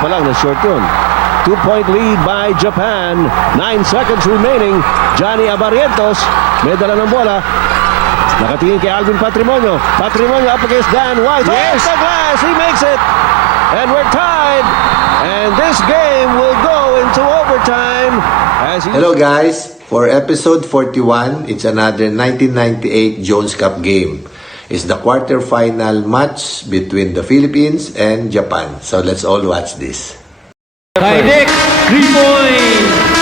pa lang na short yun. 2-point lead by Japan. 9 seconds remaining. Johnny Abarrientos may dala ng bola. Nakatingin kay Alvin Patrimonio. Patrimonio up against Dan Wise. Yes! Off the glass. He makes it. And we're tied. And this game will go into overtime. Hello guys. For episode 41, it's another 1998 Jones Cup game. It's the quarterfinal match between the Philippines and Japan. So let's all watch this. Kaidik, 3 points.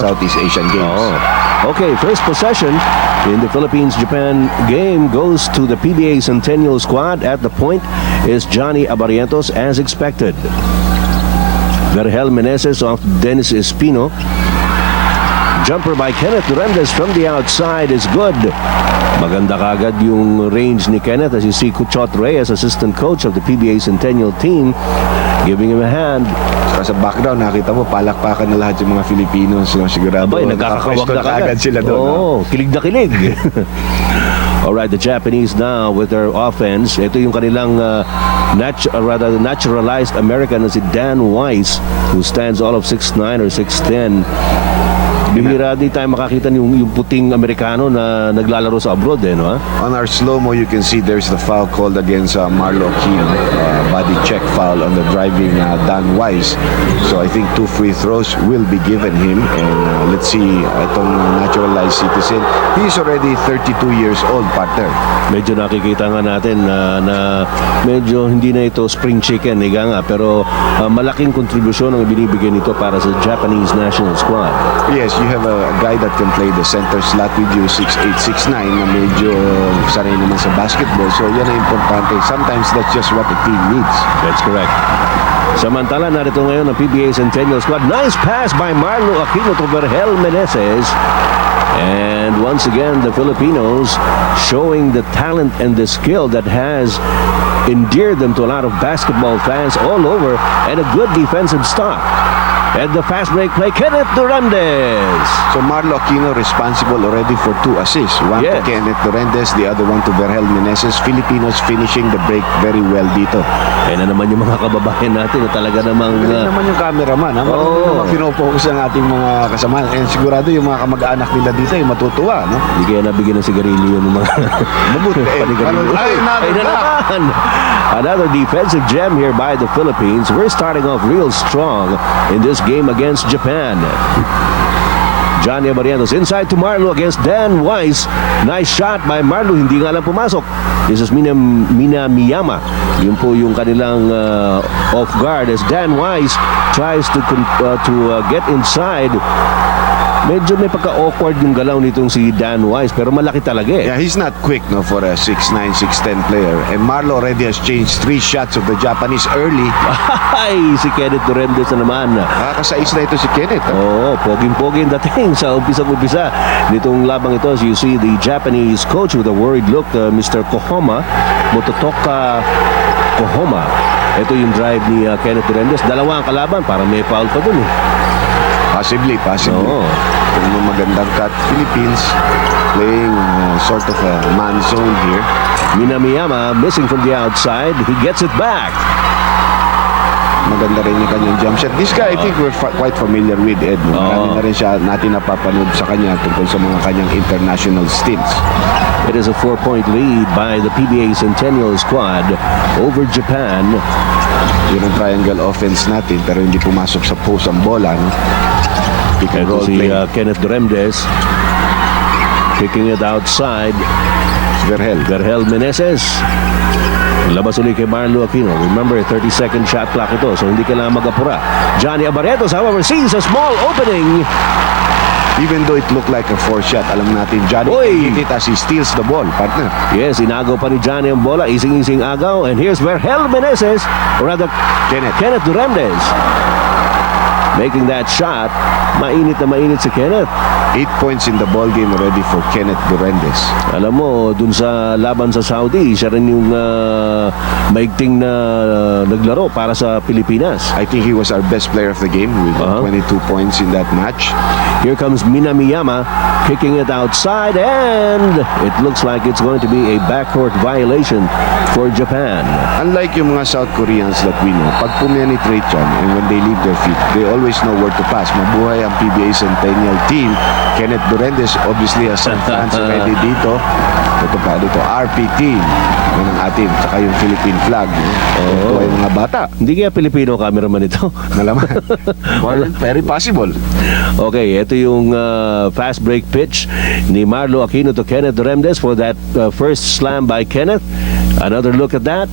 Southeast Asian Games. Okay, first possession in the Philippines-Japan game goes to the PBA Centennial squad. At the point is Johnny Abarrientos as expected. Vergel Meneses off Dennis Espino. Jumper by Kenneth Durandez from the outside is good. Maganda kagad yung range ni Kenneth as you see Kuchot Reyes, assistant coach of the PBA Centennial team, giving him a hand. Sa background, nakita mo, palakpakan na lahat yung mga Filipinos. Sigurado, Abay, nagkakawag na kagad sila doon. Oo, kilig na kilig. Alright, the Japanese now with their offense. Ito yung kanilang naturalized American na si Dan Wise, who stands all of 6'9 or 6'10. Bihira di tayo makakita yung puting Amerikano na naglalaro sa abroad no? On our slow-mo, you can see there's the foul called against Marlo Aquino. Body check foul on the driving Dan Wise. So I think 2 free throws will be given him. And let's see, itong naturalized citizen, he's already 32 years old, partner. Medyo nakikita nga natin na medyo hindi na ito spring chicken, nga, pero malaking kontribusyon ang binibigay nito para sa Japanese national squad. Yes, you have a guy that can play the center slot with you, 6'8", 6'9", na medyo sanay naman sa basketball. So yan ang importante. Sometimes that's just what the team needs. That's correct. Samantala, narito ngayon ang PBA Centennial squad. Nice pass by Marlo Aquino to Vergel Meneses. And once again, the Filipinos showing the talent and the skill that has endeared them to a lot of basketball fans all over, and a good defensive stop. And the fast break play, Kenneth Durandez. So Marlo Aquino responsible already for 2 assists. One to Kenneth Durandez, the other one to Vergel Meneses. Filipinos finishing the break very well dito. Kaya na naman yung mga kababayan natin na talaga namang... naman yung cameraman. Marunong naman pinopokus ang ating mga kasama. And sigurado yung mga kamag-anak nila dito ay matutuwa. No? Hindi kaya nabigyan ng sigarilyo yung mga... Mabuti. Another defensive gem here by the Philippines. We're starting off real strong in this game against Japan. Johnny Abarrientos inside to Marlo against Dan Wise. Nice shot by Marlo. Hindi nga lang pumasok. This is Mina Miyama. Yun po yung kanilang off guard as Dan Wise tries to get inside. Medyo may pagka-awkward yung galaw nitong si Dan Wise, pero malaki talaga eh. Yeah, he's not quick for a 6'9", 6'10 player. And Marlo already has changed 3 shots of the Japanese early. Ay, si Kenneth Durandez na naman. Nakakasais na ito si Kenneth. Oo, poging-pogi ang dating sa umpisa nitong labang ito. As you see the Japanese coach with a worried look, Mr. Kohoma, Mototoka Kohoma. Ito yung drive ni Kenneth Durandez. Dalawa ang kalaban, para may foul pa dun eh. Possibly. Oo. Kung magandang cut, Philippines playing sort of a man zone here. Minamiyama missing from the outside. He gets it back. Maganda rin yung kanyang jump shot. This guy, I think we're quite familiar with, Ed. Marami na rin natin napapanood sa kanya tungkol sa mga kanyang international stints. It is a 4-point lead by the PBA Centennial squad over Japan. Yun ang triangle offense natin, pero hindi pumasok sa post ang bola. No? Pick and roll si play. Kenneth Durandez picking it outside. Vergel Meneses. Labas ulit kay Marlo Aquino. Remember, 30-second shot clock ito, so hindi kailangan mag-apura. Johnny Abarrientos, however, sees a small opening. Even though it looked like a 4 shot, alam natin, Johnny can hit it as he steals the ball, partner. Yes, inagaw pa ni Johnny ang bola. Ising-ising agaw. And here's Vergel Meneses, or rather, Kenneth Durandez. Making that shot. Mainit na mainit si Kenneth. 8 points in the ball game already for Kenneth Durendes. Alam mo, dun sa laban sa Saudi, siya rin yung maigting na naglaro para sa Pilipinas. I think he was our best player of the game with 22 points in that match. Here comes Minamiyama kicking it outside, and it looks like it's going to be a backcourt violation for Japan. Unlike yung mga South Koreans that we know, pag pumenetrate yan and when they leave their feet, they always know where to pass. Mabuhay ang PBA Centennial team. Kenneth Durendes obviously has some fans already dito. Ito pa dito, RP team. Yan ang atin. Tsaka yung Philippine flag. Ito ay mga bata. Hindi kaya Pilipino cameraman ito. Nalaman. Well, very possible. Okay, ito yung fast break pitch ni Marlo Aquino to Kenneth Durendes for that first slam by Kenneth. Another look at that.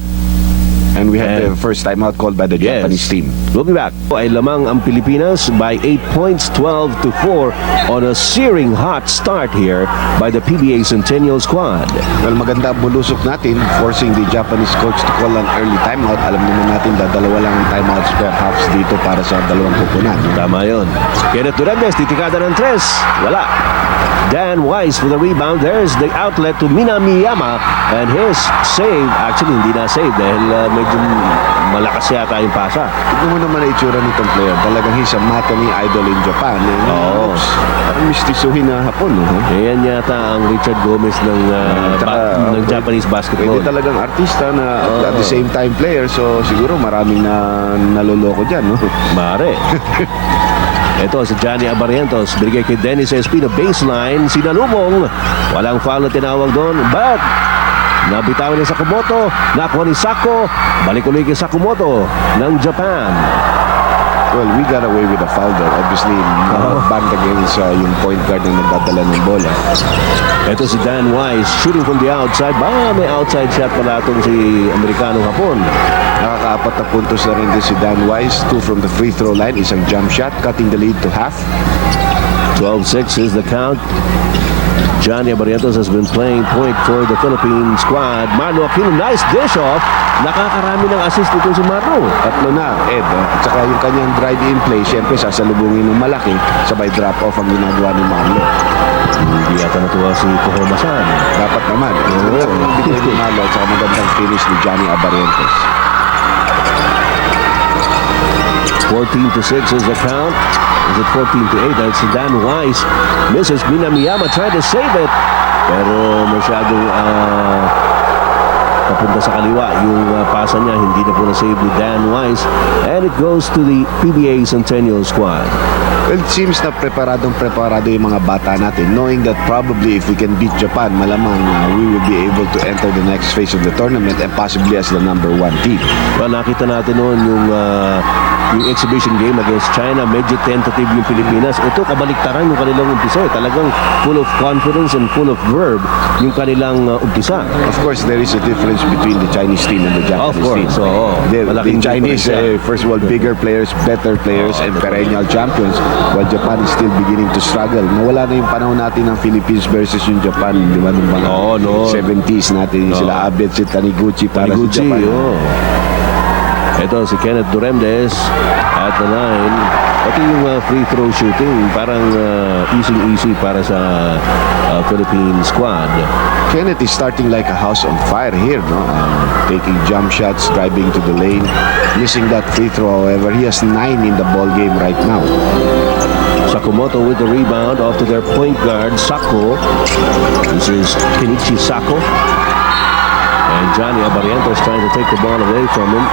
And we have the first timeout called by the Japanese team. We'll be back. Ay lamang ang Pilipinas by 8 points, 12-4 on a searing hot start here by the PBA Centennial squad. Well, maganda ang bulusok natin, forcing the Japanese coach to call an early timeout. Alam naman natin, dalawa lang ang timeouts per halves dito para sa dalawang kupunan. Tama yun. Kenneth Durendes, titikada ng 3. Wala. Dan Weiss for the rebound. There's the outlet to Minamiyama, and his save, actually hindi na save dahil medyo malakas yata yung pasa. Tignan mo naman ang itsura nitong player. Talagang he's a matani idol in Japan. Parang mistisuhin na Hapon. Yan yata ang Richard Gomez ng Japanese basketball. Pwede talagang artista na at the same time player. So siguro maraming na naloloko dyan. Mare. Ito si Johnny Abarientos, binigay kay Dennis Espino, baseline, sinalubong. Walang foul na tinawag doon, but nabitawan ni Sakamoto, nakuha ni Sako, balik ulit kay Sakamoto ng Japan. Well, we got away with a foul there. Obviously, banned against yung point guard na nagdadala ng bola. Ito si Dan Weiss, shooting from the outside. May outside shot pala itong si Amerikanong Hapon. Nakakaapat na puntos na rin din si Dan Weiss. 2 from the free throw line, isang jump shot, cutting the lead to half. 12-6 is the count. Johnny Abarientos has been playing point for the Philippine squad. Marlo Aquino, nice dish off. Nakakarami ng assist dito si Marlo. Tatlo na, Ed. At saka yung kanyang drive-in play, siyempre sasalubungin ng malaki, sabay drop-off ang ginagawa ni Marlo. Hindi yata natuwa si Kohomasan. Dapat naman. Magandang bigay ni Marlo at saka magandang finish ni Johnny Abarientos. 14-6 is the count. Is it 14-8? That's Dan Weiss. Misses Minamiyama, trying to save it. Pero masyadong papunta sa kaliwa yung pasa niya. Hindi na po na-save ni Dan Weiss. And it goes to the PBA Centennial squad. Well, it seems na preparado yung mga bata natin, knowing that probably if we can beat Japan, malamang we will be able to enter the next phase of the tournament and possibly as the number 1 team. Well, nakita natin noon yung exhibition game against China, medyo tentative yung Pilipinas. Ito, kabaliktaran yung kanilang umpisa. Talagang full of confidence and full of verb yung kanilang umpisa. Of course, there is a difference between the Chinese team and the Japanese team. So, the Chinese, first of all, bigger players, better players, and perennial champions, while Japan is still beginning to struggle. Nawala na yung panahon natin ng Philippines versus yung Japan, di ba? Nung mga 70s natin, sila Abed, si Taniguchi para sa Japan. Ito si Kenneth Durendes at the line. Ito yung free throw shooting. Parang easy para sa Philippine squad. Kenneth is starting like a house on fire here, no? Taking jump shots, driving to the lane, missing that free throw. However, he has 9 in the ball game right now. Sakamoto with the rebound off to their point guard, Sako. This is Kenichi Sako. And Johnny Abarientos trying to take the ball away from him.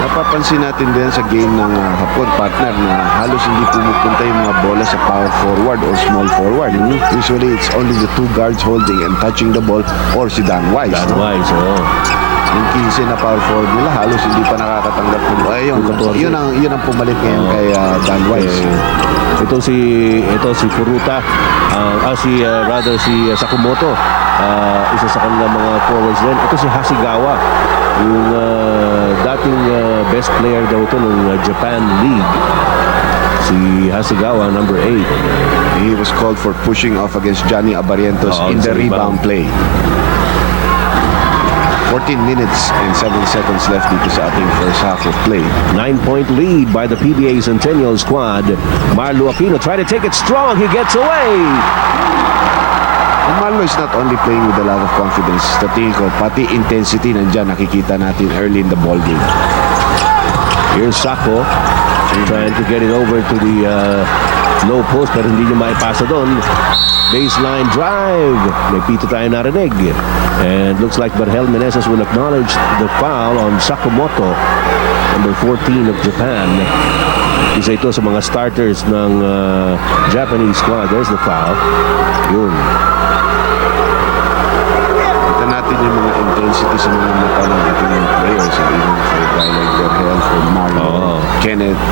Napapansin natin din sa game ng Hapon, partner, na halos hindi pumupunta yung mga bola sa power forward or small forward. Usually, it's only the 2 guards holding and touching the ball or si Dan Weiss. Yung 15 na power forward nila, halos hindi pa nakakatanggap ng bola. Yun ang pumalit ngayon kay Dan Weiss. Ito si Furuta, si Sakamoto. Isa sa kanilang mga forwards din. Ito si Hasegawa, yung dating best player daw ito ng Japan League. Si Hasegawa, number 8. He was called for pushing off against Johnny Abarientos in the rebound play. 14 minutes and 7 seconds left dito sa ating first half of play. 9-point lead by the PBA Centennial squad. Marlo Aquino trying to take it strong. He gets away. And Marlo is not only playing with a lot of confidence. Sa tingin ko, pati intensity nandyan nakikita natin early in the ball game. Here's Sako trying to get it over to the low post pero hindi niya maipasa doon. Baseline drive. May pito tayo narinig. And looks like Berhel Meneses will acknowledge the foul on Sakamoto, number 14 of Japan. Isa ito sa mga starters ng Japanese squad. There's the foul. Yun. Kita natin yung mga intensity sa mga mata ng ating mga players. Even for a guy like Berhel, for Marlo, Kenneth,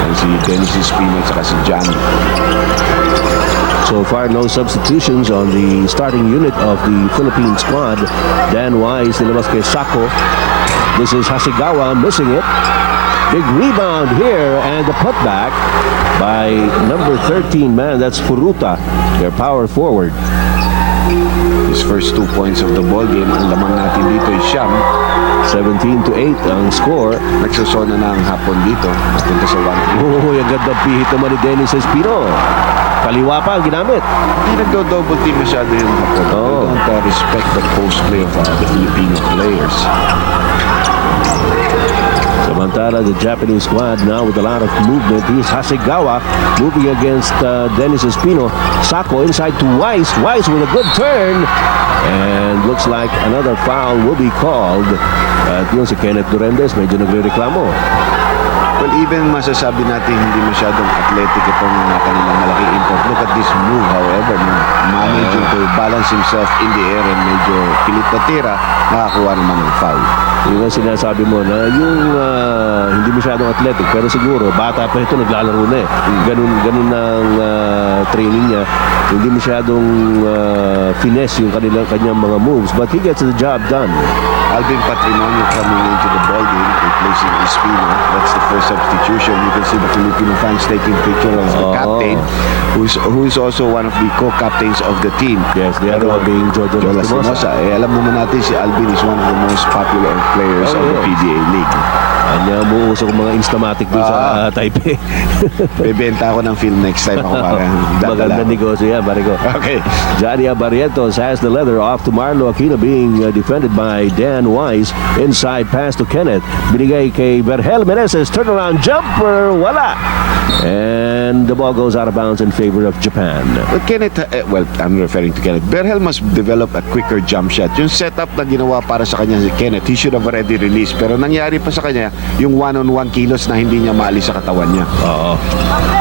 and si Dennis Espino, at saka si Johnny. So far, no substitutions on the starting unit of the Philippine squad. Dan Wise, nilabas kay Sako. This is Hasegawa missing it. Big rebound here and the putback by number 13 man. That's Furuta, their power forward. His first 2 points of the ball game. Ang lamang natin dito ay Siyam. 17-8 ang score. Nagsosona na ang hapon dito. Napunta sa 1-3. Oh, yung ganda pihit naman ni Dennis Espino. Kaliwa pa ang ginamit. Hindi nagdo-double team masyado yung hapon. Oh. They don't respect the post play of the Filipino players. Samantala, the Japanese squad now with a lot of movement. Here's Hasegawa moving against Dennis Espino. Sako inside to Wise. Wise with a good turn. And looks like another foul will be called. At yun si Kenneth Durendes medyo nagre-reklamo. Well, even masasabi natin hindi masyadong athletic itong kanilang malaking import. Look at this move, however, managing to balance himself in the air and medyo pilit na tira, nakakuha naman ng foul. Yung sinasabi mo na yung hindi masyadong athletic pero siguro bata pa ito naglalaro na eh. Ganun ang training niya. Hindi masyadong finesse yung kanyang mga moves but he gets the job done. Alvin Patrimonio coming into the ball game, replacing Espino. That's the first substitution. You can see the Filipino fans taking picture of the captain, who's also one of the co-captains of the team. Yes, the other one being Jojo Lastimosa. Alam naman natin si Alvin is one of the most popular players of the PBA League. Kanya umuusok mga Instamatic doon sa Taipei. Bebenta ako ng film next time ako para Maganda negosyo yan, pare ko. Okay. Johnny Barrientos has the leather off to Marlo Aquino being defended by Dan Wise. Inside pass to Kenneth. Binigay kay Berhel Meneses. Turnaround jumper. Wala. And the ball goes out of bounds in favor of Japan. But Kenneth, I'm referring to Kenneth. Berhel must develop a quicker jump shot. Yung setup na ginawa para sa kanya si Kenneth, he should have already released. Pero nangyari pa sa kanya yung one-on-one kilos na hindi niya maalis sa katawan niya.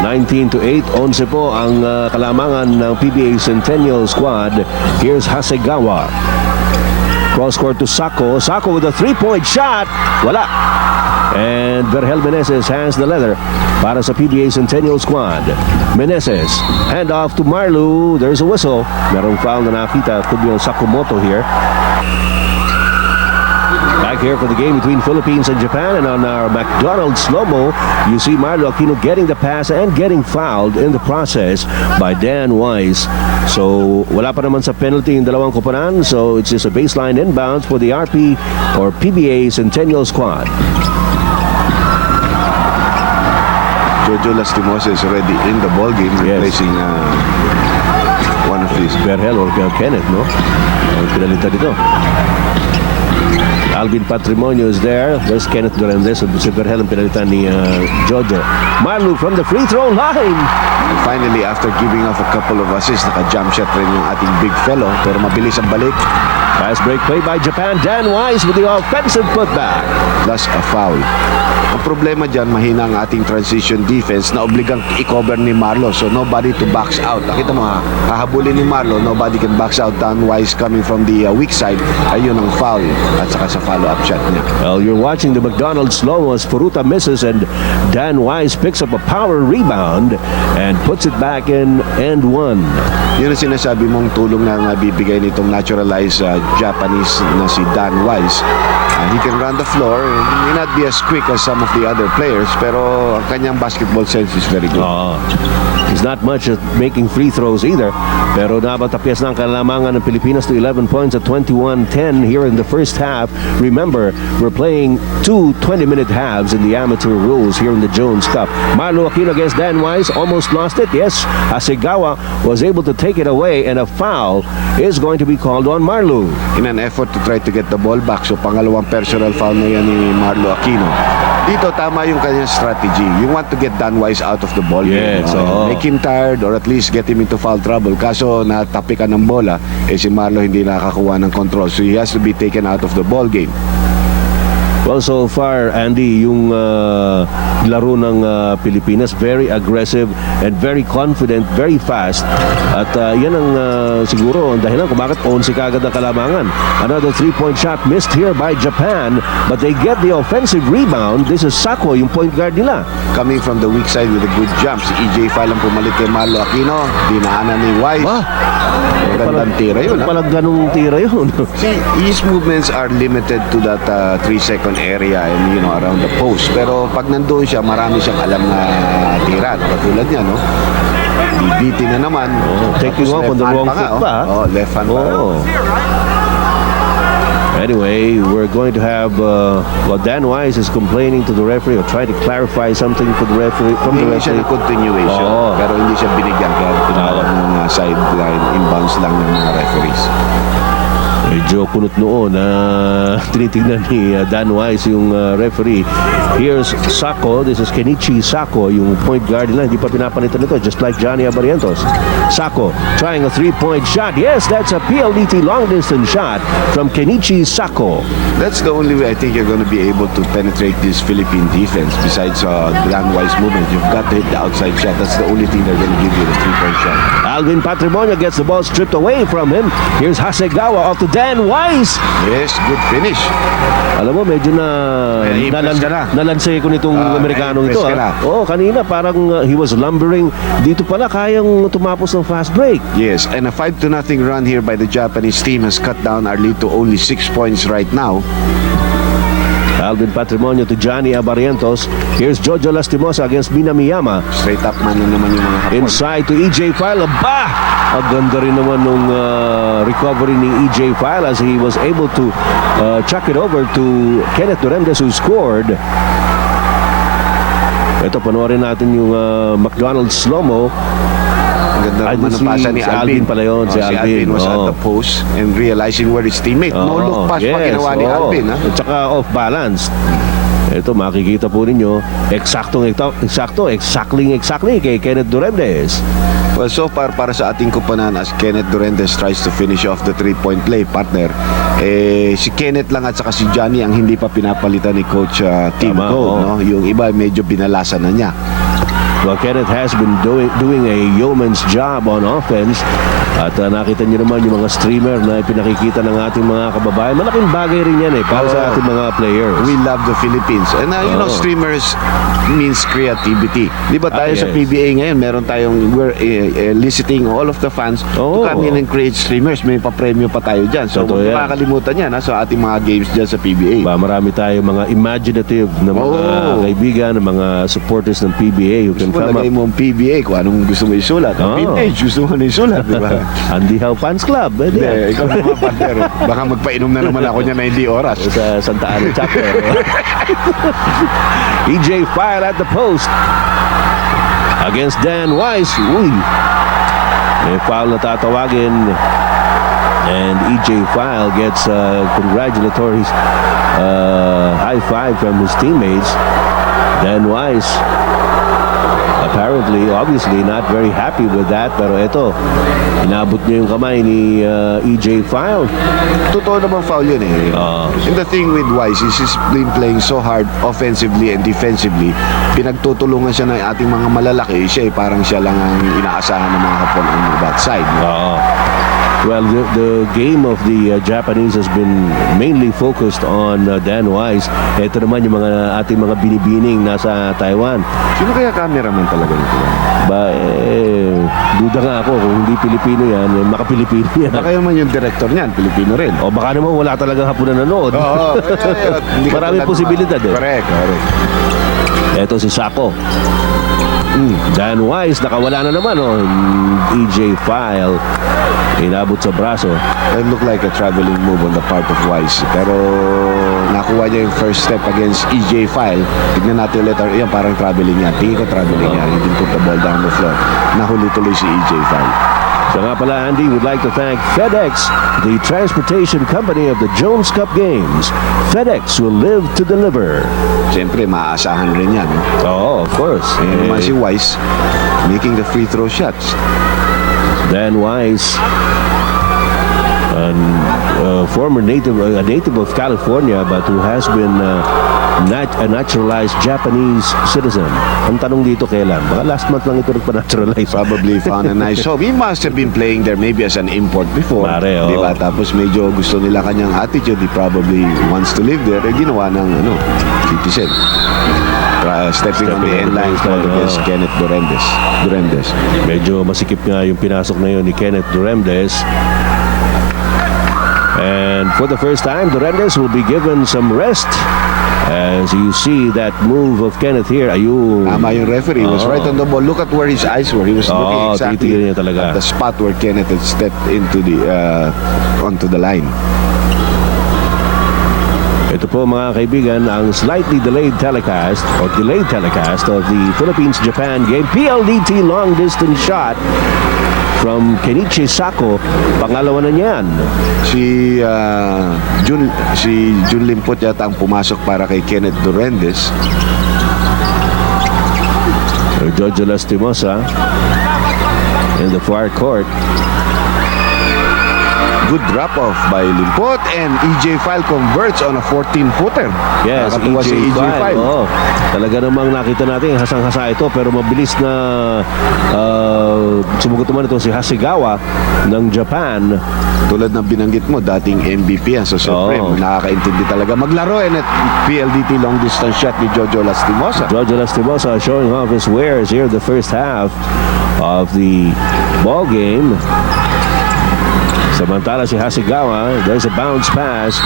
19-8. 11 po ang kalamangan ng PBA Centennial squad. Here's Hasegawa. Cross court to Sako. Sako with a 3-point shot. Wala. And Berhel Meneses has the leather para sa PBA Centennial squad. Meneses, hand off to Marlo. There's a whistle. Merong foul na nakita. Could be on Sakamoto here. Back here for the game between Philippines and Japan, and on our McDonald's slow-mo, you see Marlo Aquino getting the pass and getting fouled in the process by Dan Wise. So wala pa naman sa penalty yung dalawang koponan, so it's just a baseline inbounds for the RP or PBA Centennial squad. Jojo Lastimosa is already in the ball game, replacing one of his Berhel or Kenneth, no? Pinalitan dito. Alvin Patrimonio is there. There's Kenneth Durendes. Si Berhel ang pinalitan ni Jojo. Marlo from the free throw line. And finally, after giving off a couple of assists, naka-jump shot rin yung ating big fellow. Pero mabilis ang balik. Fast break play by Japan. Dan Wise with the offensive putback. Plus a foul. Ang problema dyan, mahina ang ating transition defense na obligang i-cover ni Marlo. So nobody to box out. Nakita mo ha, hahabulin ni Marlo, nobody can box out. Dan Wise coming from the weak side. Ayun ang foul. At saka sa follow-up shot niya. Well, you're watching the McDonald's slow as Furuta misses and Dan Wise picks up a power rebound and puts it back in and one. Yun ang sinasabi mong tulong na bibigay nitong naturalized Japanese na si Dan Wise. He can run the floor. He may not be as quick as some of the other players, pero ang kanyang basketball sense is very good. He's not much at making free throws either. Pero napatapyas ng kalamangan ng Pilipinas to 11 points at 21-10 here in the first half. Remember, we're playing 2 20-minute halves in the amateur rules here in the Jones Cup. Marlo Aquino against Dan Wise, almost lost it. Yes, Hasegawa was able to take it away, and a foul is going to be called on Marlo. In an effort to try to get the ball back, so pangalawang personal foul na yan ni Marlo Aquino. Dito tama yung kanyang strategy. You want to get Dan Wise out of the ball game. Yes, Make him tired or at least get him into foul trouble. Kaso natapikan ng bola, si Marlo hindi nakakakuha ng control. So he has to be taken out of the ball game. Well, so far, Andy, yung laro ng Pilipinas, very aggressive and very confident, very fast. At yan ang siguro ang dahilan kung bakit 11 kaagad ang kalamangan. Another 3-point shot missed here by Japan, but they get the offensive rebound. This is Sako, yung point guard nila. Coming from the weak side with a good jump, si EJ Fall ang pumalit kay Marlo Aquino. Dinaanan ni Wise. Magandang tira yun. Palag ganung tira yun. See, his movements are limited to that 3-second area and around the post. Pero pag nandoon siya, marami siyang alam na tira. Katulad niya, no? BBT na naman. Taking off on the wrong foot pa. Left hand pa. Anyway, we're going to have Dan Wise is complaining to the referee or trying to clarify something for the referee from the Hindi siya referee. na continuation. Pero hindi siya binigyan kaya tinawag ng mga sideline inbounds lang ng mga referees. Medyo kunot noon na tinitignan ni Dan Wise yung referee. Here's Sako. This is Kenichi Sako, yung point guard nila. Hindi pa pinapalitan nito, just like Johnny Abarientos. Sako trying a 3-point shot. Yes, that's a PLDT long distance shot from Kenichi Sako. That's the only way I think you're going to be able to penetrate this Philippine defense. Besides Dan Wise movement, you've got to hit the outside shot. That's the only thing they're going to give you, the 3-point shot. Alvin Patrimonio gets the ball stripped away from him. Here's Hasegawa off to Dan Wise. Yes, good finish. Alam mo, medyo nalansay ko nitong Amerikanong ito. Oo, kanina parang he was lumbering. Dito pala kayang tumapos ng fast break. Yes, and a 5-0 run here by the Japanese team has cut down our lead to only 6 points right now. Alvin Patrimonio to Johnny Abarientos. Here's Jojo Lastimosa against Minamiyama. Straight up man na naman yung mga Hapon. Inside to EJ File. Bah! Ang ganda rin naman nung recovery ni EJ File as he was able to chuck it over to Kenneth Duremdes who scored. Ito, panoorin natin yung McDonald's slow-mo. Ganda naman ang pasa ni si Alvin pala yun. Si Alvin was at the post and realizing where his teammate. No look pass pa ginawa ni Alvin. At saka off balance. Ito, makikita po ninyo, exactly kay Kenneth Duremdes. Well, so far, para sa ating kupanan, as Kenneth Duremdes tries to finish off the 3-point play, partner, si Kenneth lang at saka si Johnny ang hindi pa pinapalitan ni Coach Tim Cole. No? Yung iba, medyo binalasan na niya. Well, Kenneth has been doing a yeoman's job on offense. At nakita niyo naman yung mga streamer na pinakikita ng ating mga kababayan. Malaking bagay rin yan para sa ating mga players. We love the Philippines. And you know, streamers means creativity. Di ba tayo sa PBA ngayon, meron tayong, we're eliciting all of the fans to come in and create streamers. May pa-premyo pa tayo dyan. So, huwag makakalimutan yan sa ating mga games dyan sa PBA. Marami tayong mga imaginative na mga kaibigan, na mga supporters ng PBA who can come up. Lagay mo ang PBA kung anong gusto mo isulat. Vintage, gusto mo na isulat, di ba? Andy Howe Fans Club. Hindi, ikaw naman, partner. Baka magpainom na naman ako niya na hindi oras. Sa Santa Ana Chapter. EJ File at the post against Dan Wise. Uy, may foul na tatawagin. And EJ File gets congratulatory high five from his teammates. Dan Wise apparently, obviously, not very happy with that. Pero ito, inabot niya yung kamay ni EJ File. Totoo naman foul yun eh. And the thing with Wise is he's been playing so hard offensively and defensively. Pinagtutulungan siya ng ating mga malalaki. Siya parang siya lang ang inaasahan ng mga Hapon on that side. Well, the game of the Japanese has been mainly focused on Dan Wise. Ito naman yung ating mga binibining nasa Taiwan. Sino kaya cameraman talaga nito? Duda nga ako kung hindi Pilipino yan, maka-Pilipino yan. Baka naman yung director niyan, Pilipino rin. O baka naman wala talagang hapon na nanood. Oo. Maraming posibilidad eh. Correct. Ito si Sako. Dan Wise, nakawala na naman. EJ File, inabot sa braso. It looked like a traveling move on the part of Wise. Pero nakuha niya yung first step against EJ File. Tignan natin ulit. Yan, parang traveling yan. Tingin ko traveling yan. He didn't put the ball down the floor. Nahuli tuloy si EJ File. So nga pala, Andy, would like to thank FedEx, the transportation company of the Jones Cup Games. FedEx will live to deliver. Siyempre, maaasahan rin yan. Oh, of course. Ayan naman si Wise making the free throw shots. Dan Wise, a native of California, but who has been a naturalized Japanese citizen. Ang tanong dito kailan? Baka last month lang ito nagpa-naturalize. Probably found a nice home. He must have been playing there maybe as an import before. Mare, oh. Diba? Tapos medyo gusto nila kanyang attitude. He probably wants to live there. Ginawa ng citizen. Stepping on the end line against Kenneth Durendes. Medyo masikip nga yung pinasok na yun ni Kenneth Durendes. And for the first time, Durendes will be given some rest. As you see that move of Kenneth here, Tama yung referee. He was right on the ball. Look at where his eyes were. He was looking exactly niya talaga at the spot where Kenneth had stepped into onto the line. Ito po mga kaibigan, ang slightly delayed telecast of the Philippines-Japan game. PLDT long distance shot from Kenichi Sako. Pangalawa na niyan. Si Jun Limpot yata ang pumasok para kay Kenneth Durendes. Jojo Lastimosa in the far court. Good drop-off by Limpot, and EJ File converts on a 14-footer. Yes, Nakatuwa si EJ File. Oh, talaga namang nakita natin hasang-hasa ito, pero mabilis na sumugot naman ito si Hasegawa ng Japan. Tulad ng binanggit mo, dating MVP yan. So, siyempre, nakakaintindi talaga maglaro. And at PLDT long distance shot ni Jojo Lastimosa. Jojo Lastimosa showing off his wares here the first half of the ball game. Samantala si Hasegawa, there's a bounce pass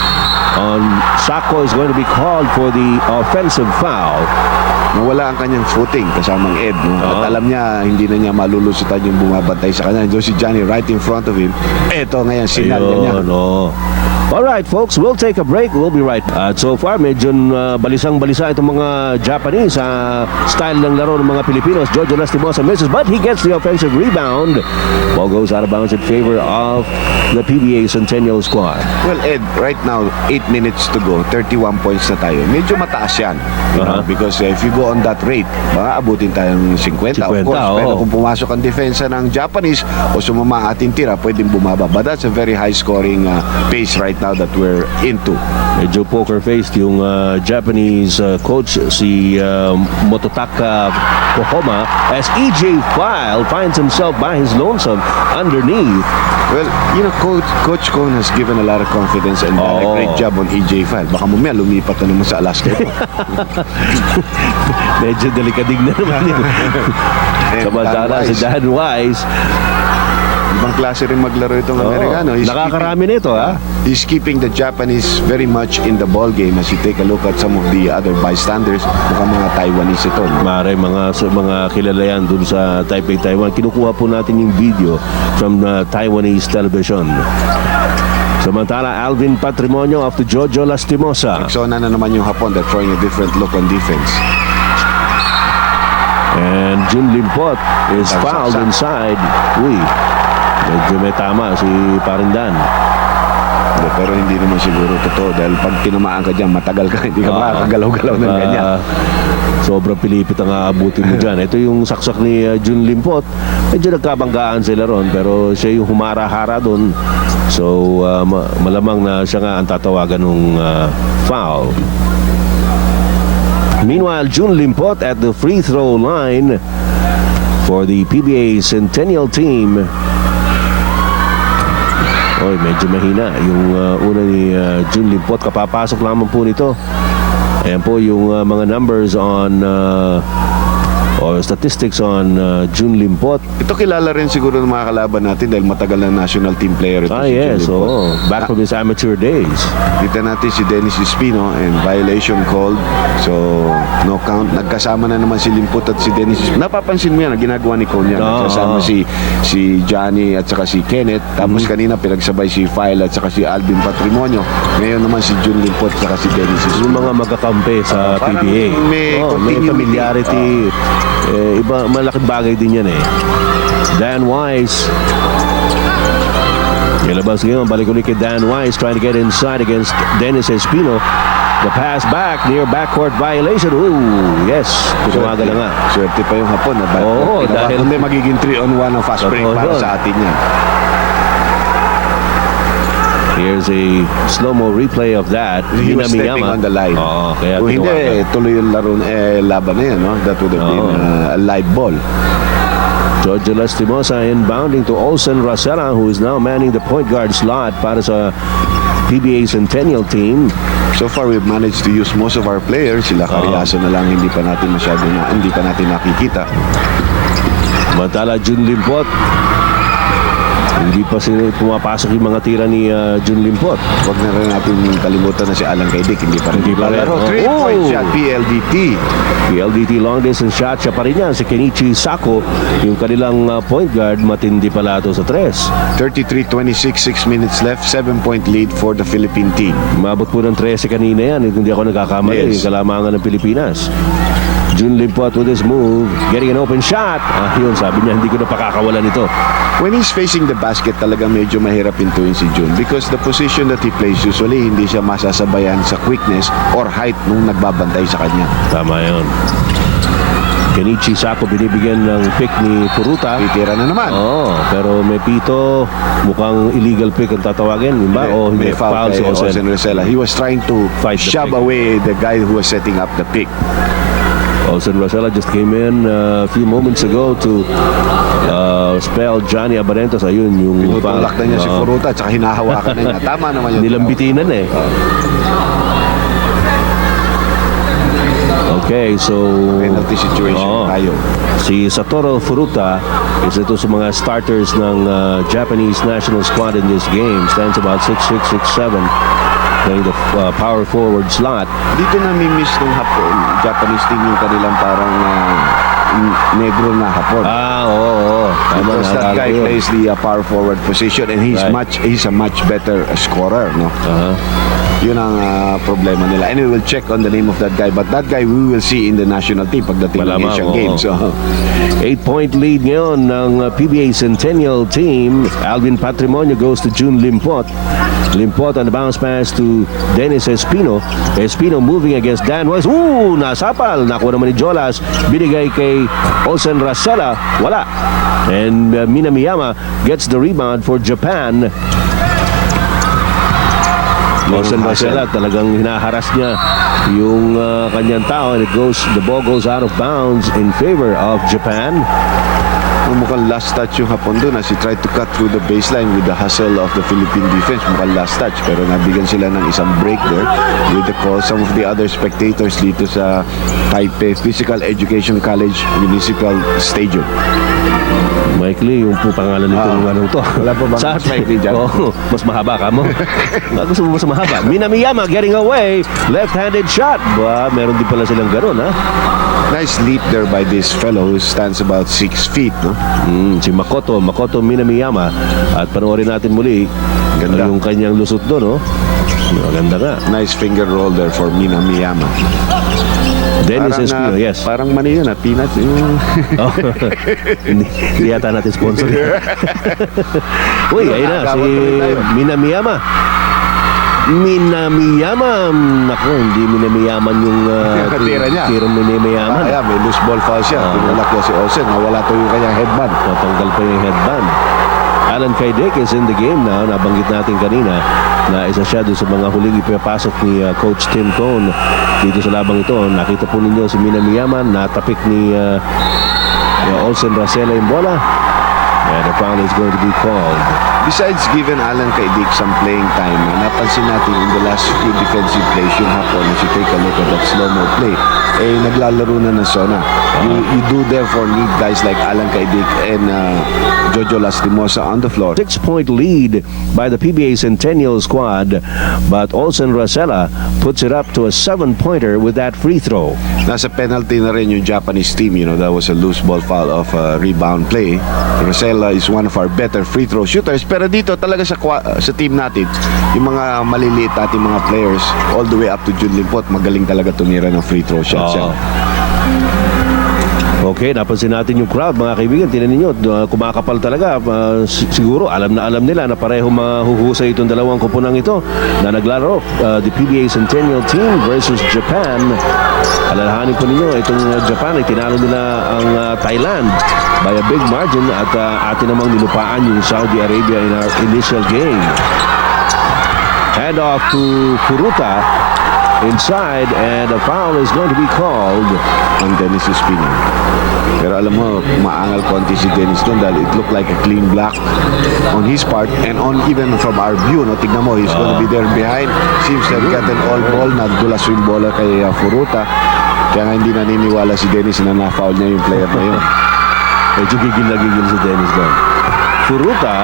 on Sako is going to be called for the offensive foul. Nawala ang kanyang footing kasamang Ed. At alam niya, hindi na niya malulusutan yung bumabantay sa kanya. Doon si Johnny right in front of him. Eto ngayon, sinalya niya. Alright folks, we'll take a break. We'll be right back. At so far, medyo balisang-balisa itong mga Japanese sa style ng laro ng mga Pilipinos. Jojo Lastimosa misses, but he gets the offensive rebound. Ball goes out of bounds in favor of the PBA Centennial squad. Well, Ed, right now, 8 minutes to go, 31 points na tayo. Medyo mataas yan. Because if you go on that rate, abutin tayong 50 of course. Pero kung pumasok ang depensa ng Japanese o sumama ang ating tira, pwedeng bumaba. But that's a very high-scoring pace right now that we're into. Medyo poker-faced yung Japanese coach, si Mototaka Kohoma, as EJ File finds himself by his lonesome underneath. Well, Coach Cohn has given a lot of confidence and done a great job on EJ File. Baka mamaya lumipat na naman sa Alaska ito. Medyo delikadig na naman yun. Samantala si Dan Wise, ibang klase rin maglaro itong Amerikano. Nakakarami nito, ha? He's keeping the Japanese very much in the ball game. As you take a look at some of the other bystanders, mukhang mga Taiwanese ito. Mare, mga kilala yan dun sa Taipei, Taiwan. Kinukuha po natin yung video from Taiwanese television. Samantala, Alvin Patrimonio of the Jojo Lastimosa. Nagsona na naman yung Hapon. They're throwing a different look on defense. And Jun Limpot is fouled inside. Medyo may tama si Parindan. Pero hindi naman siguro totoo dahil pag tinamaan ka dyan, matagal ka, hindi ka makakagalaw-galaw ng ganyan. Sobrang pilipit ang aabutin mo dyan. Ito yung saksak ni Jun Limpot. Medyo nagkabanggaan sila ron, pero siya yung humara-hara doon. So malamang na siya nga ang tatawagan ng foul. Meanwhile, Jun Limpot at the free throw line for the PBA Centennial team. Oy, medyo mahina yung una ni Jun Limpot. Kapapasok lamang po nito. Ayan po yung mga numbers on or statistics on Jun Limpot. Ito kilala rin siguro ng mga kalaban natin dahil matagal na national team player ito. Yes, Jun Limpot. back from his amateur days. Kita natin si Dennis Espino and violation called. So, no count. Nagkasama na naman si Limpot at si Dennis Espino. Napapansin mo yan, ang ginagawa ni Konya. Nagkasama si Johnny at saka si Kenneth. Tapos kanina pinagsabay si File at saka si Alvin Patrimonio. Ngayon naman si Jun Limpot at saka si Dennis Espino. Yung mga magkakampi sa parang PBA. may May continuity. familiarity. Iba, malaking bagay din yan eh. Dan Wise. Ilabas ngayon, balik ulit kay Dan Wise, trying to get inside against Dennis Espino. The pass back, near backcourt violation. Ooh, yes. Tumaga na nga. Swerte pa yung hapon. Oo, dahil- Hindi magiging 3-on-1 ang fast break Totoo para yun. sa atin yan. Here's a slow-mo replay of that. He was Minamiyama. stepping on the line. Oo, kaya Kung hindi, tinawagan. tuloy yung laro, laban na yan. No? That would have been a live ball. George Lastimosa inbounding to Olsen Rosella, who is now manning the point guard slot para sa PBA Centennial team. So far, we've managed to use most of our players. Sila Cariaso na lang, hindi pa natin nakikita. Mantala Jun Limpot. Hindi pa sila pumapasok yung mga tira ni Jun Limpot. Huwag na rin natin kalimutan na si Alan Kaidik. Hindi pa rin Hindi pa rin. naglalaro. Oh. 3-point shot, PLDT. PLDT long distance shot, siya pa rin yan. Si Kenichi Sako, yung kanilang point guard, matindi pala ito sa 3. 33-26, 6 minutes left. 7-point lead for the Philippine team. Umabot po ng 13 kanina yan. Hindi ako nagkakamali. Yes. Yung kalamangan ng Pilipinas. Jun Limpot with his move, getting an open shot. Yun, sabi niya, hindi ko na pakakawalan ito. When he's facing the basket, talaga medyo mahirap pintuin si Jun because the position that he plays usually hindi siya masasabayan sa quickness or height nung nagbabantay sa kanya. Tama yun. Kenichi Sako binibigyan ng pick ni Puruta. Titira na naman. Pero may pito, mukhang illegal pick ang tatawagin, di ba? O hindi, May foul si kay Olsen. Olsen Rosella. He was trying to Fight the shove pick. away the guy who was setting up the pick. Olsen Rosella just came in a few moments ago to spell Johnny Abarentos. Ayun, yung Pinutulak na niya si Puruta at saka hinahawakan na niya. Tama naman yun. nilambitinan eh. Okay, so Penalty situation tayo. si Satoru Furuta is ito sa mga starters ng Japanese national squad in this game. Stands about 6'6", 6'7", playing the power forward slot. Dito nami-miss ng hapon, Japanese team yung kanilang parang negro na hapon. Oo. Tama, Because that naalala guy ko yun. plays the power forward position and he's Right. a much better scorer, no? Yun ang problema nila. Anyway, we'll check on the name of that guy. But that guy we will see in the national team pagdating ng Malamang, Asian oo. Games. So, 8-point lead ngayon ng PBA Centennial team. Alvin Patrimonio goes to Jun Limpot. Limpot on the bounce pass to Dennis Espino. Espino moving against Dan Wise. Nasapal. Nakuha naman ni Jolas. Binigay kay Olsen Rosella. Wala. And Minamiyama gets the rebound for Japan. Olsen Rosella talagang hinaharas niya yung kanyang tao, and the ball goes out of bounds in favor of Japan. mukhang last touch yung hapon doon as he tried to cut through the baseline with the hustle of the Philippine defense. Mukhang last touch pero nabigyan sila ng isang break there with the call. Some of the other spectators dito sa Taipei Physical Education College Municipal Stadium. Maikli yung po pangalan nitong anong to. Wala pa bang mas maikli dyan? Oo, mas mahaba ka mo. Gusto mo mas mahaba. Minamiyama getting away. Left-handed shot. Meron din pala silang ganun, ha? Nice leap there by this fellow who stands about 6 feet, no? Si Makoto Minamiyama. At panoorin natin muli Ganda. yung kanyang lusot doon, no? Maganda nga. Nice finger roll there for Minamiyama. Dennis Espino, yes. Parang mani yun, peanuts. Oh, hindi yata natin sponsor. Uy, ayun na, si Minamiyama. Naku, hindi Minamiyaman yung Tira niya. tirong Minamiyaman. Kaya may loose ball foul siya. Pinulak niya si Olsen. Nawala to yung kanyang headband. Natanggal pa yung headband. Alan Kaidik is in the game now. Nabanggit natin kanina na isa siya doon sa mga huling ipapasok ni Coach Tim Cone dito sa labang ito. Nakita po ninyo si Minamiyama, natapik ni Olsen Rosella yung bola. And the foul is going to be called. Besides giving Alan Kaidik some playing time, napansin natin in the last few defensive plays yung hapon, as you take a look at that slow-mo play, naglalaro na ng zona. You do therefore need guys like Alan Kaidik and Jojo Lastimosa on the floor. 6-point lead by the PBA Centennial squad, but Olsen Rosella puts it up to a 7-pointer with that free throw. Nasa penalty na rin yung Japanese team. That was a loose ball foul of a rebound play. Rosella is one of our better free throw shooters. Pero dito talaga sa team natin, yung mga maliliit natin mga players, all the way up to Jun Limpot, magaling talaga tumira ng free throw shots. Okay, napansin natin yung crowd, mga kaibigan. Tingnan ninyo, kumakapal talaga. Siguro, alam nila na pareho mahuhusay itong dalawang kupunang ito na naglalaro. The PBA Centennial team versus Japan. Alalahanin po ninyo, itong Japan ay tinalo nila ang Thailand by a big margin at atin namang nilupaan yung Saudi Arabia in our initial game. Hand off to Furuta inside, and a foul is going to be called on Dennis Espino. Pero alam mo, maangal konti si Dennis doon dahil it looked like a clean block on his part and on even from our view. Tignan mo, he's going to be there behind. Seems to have gotten all ball. Nagdulas yung bola kay Furuta. Kaya nga hindi naniniwala si Dennis na na-foul niya yung player na yun. Medyo gigil na gigil si Dennis doon. Furuta,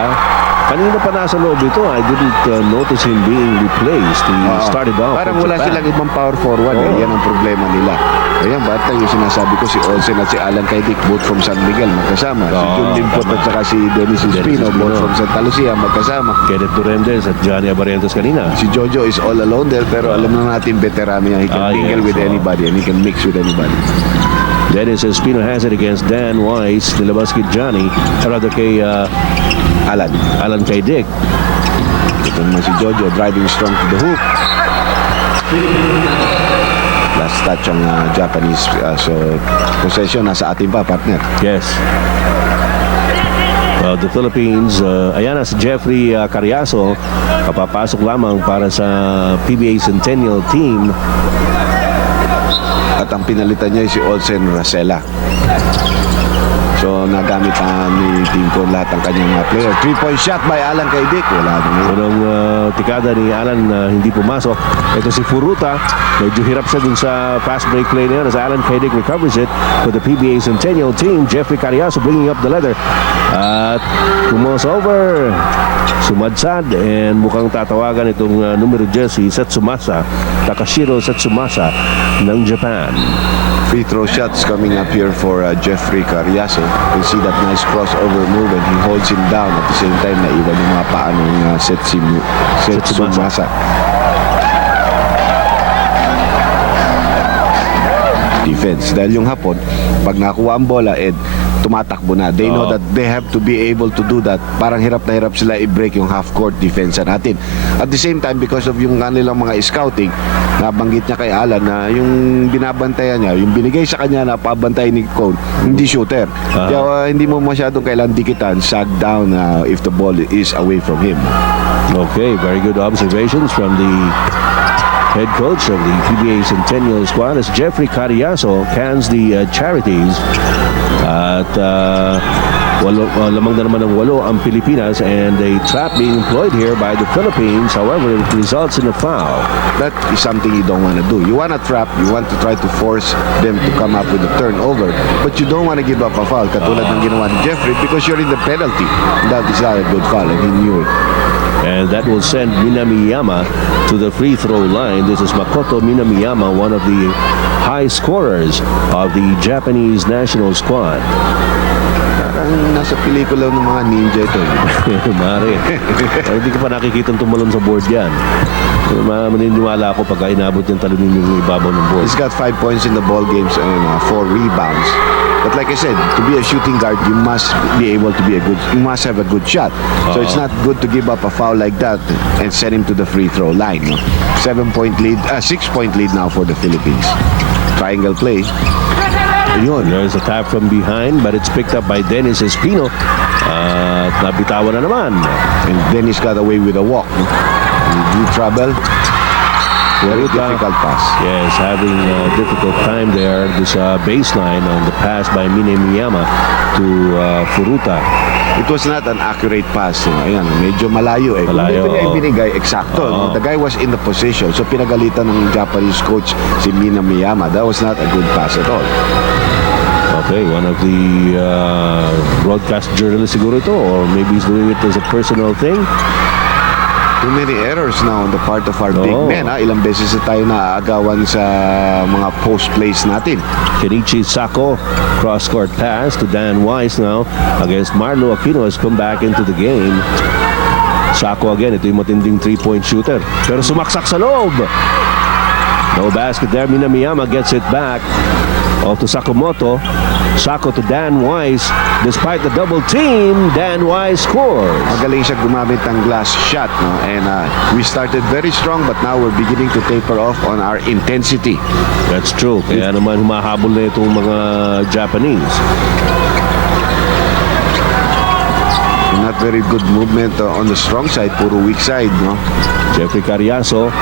kanina pa nasa loob ito. I didn't notice him being replaced. He started off. Parang wala silang ibang power forward. Yan ang problema nila. Ayan, bata yung sinasabi ko, si Olsen at si Alan Kaidik, both from San Miguel, magkasama. Si Jun Limpot at saka si Dennis Espino, both from Santa Lucia, magkasama. Kenneth Durendes at Johnny Abarientos kanina. Si Jojo is all alone there, pero alam na natin veterano niya. He can mingle with anybody and he can mix with anybody. Dennis Espino has it against Dan Weiss. Nilabas kay Johnny, rather kay Alan Kaidik. Ito naman si Jojo driving strong to the hoop. Last touch ang Japanese so possession nasa atin pa, partner. Yes. Well, the Philippines, ayan na si Jeffrey Cariaso, kapapasok lamang para sa PBA Centennial team. At ang pinalitan niya ay si Olsen Rosella. So nagamit ni Team Con lahat ang kanyang player. 3-point shot by Alan Kaidik. Wala naman. Unang tikada ni Alan hindi pumasok. Ito si Furuta. Medyo hirap siya dun sa fast break play na yun as Alan Kaidik recovers it for the PBA Centennial team. Jeffrey Cariaso bringing up the leather. At tumos over. Sumadsad and mukhang tatawagan itong numero 10 si Satsumasa. Takashiro Satsumasa ng Japan. Free throw shots coming up here for Jeffrey Cariaso. You see that nice crossover move and he holds him down at the same time na iwan yung mga paa ng Satsumasa. Defense. Dahil yung hapon, pag nakuha ang bola, tumatakbo na. They know that they have to be able to do that. Parang hirap na hirap sila i-break yung half-court defense natin. At the same time, because of yung kanilang mga scouting, nabanggit niya kay Alan na yung binabantayan niya, yung binigay sa kanya na pabantay ni Cone, hindi shooter. Kaya hindi mo masyadong kailangan dikitan, sag down if the ball is away from him. Okay, very good observations from the head coach of the PBA Centennial squad as Jeffrey Cariaso cans the charities. At lamang na naman ng 8 ang Pilipinas and a trap being employed here by the Philippines. However, it results in a foul. That is something you don't want to do. You want to trap, you want to try to force them to come up with a turnover, but you don't want to give up a foul katulad ng ginawa ni Jeffrey because you're in the penalty. That is not a good foul and he knew it. And that will send Minamiyama to the free throw line. This is Makoto Minamiyama, one of the high scorers of the Japanese national squad. Parang nasa pelikula ng mga ninja ito. Mare, hindi ka pa nakikita tumalon sa board yan. Maniniwala ako pagka inabot yung talunin yung ibabaw ng board. He's got 5 points in the ball games and 4 rebounds. But like I said, to be a shooting guard, you must be able to you must have a good shot. So it's not good to give up a foul like that and send him to the free throw line. 6-point lead now for the Philippines. Triangle play. Yun, there's a tap from behind but it's picked up by Dennis Espino. At nabitawan na naman. And Dennis got away with a walk. He drew trouble. Very difficult pass. Yes, having a difficult time there. This baseline on the pass by Minamiyama to Furuta. it was not an accurate pass. No? Ayan, medyo malayo eh. Malayo, Kung ito niya oo. ibinigay, eksakto. Oo. No? The guy was in the position. So pinagalitan ng Japanese coach si Mina Miyama. That was not a good pass at all. Okay, one of the broadcast journalists siguro ito, or maybe he's doing it as a personal thing. Too many errors now on the part of our big Oo. men. Ha? Ilang beses na tayo naaagawan sa mga post plays natin. Kenichi Sako, cross-court pass to Dan Weiss now against Marlo Aquino has come back into the game. Sako again, ito yung matinding 3-point shooter. Pero sumaksak sa loob. No basket there. Minamiyama gets it back. Off to Sakamoto. Sako to Dan Weiss. Despite the double team, Dan Weiss scores. Magaling siya gumamit ng glass shot. No? And we started very strong but now we're beginning to taper off on our intensity. That's true. Kaya naman humahabol na itong mga Japanese. Not very good movement on the strong side. Puro weak side. No? Jeffrey Cariaso.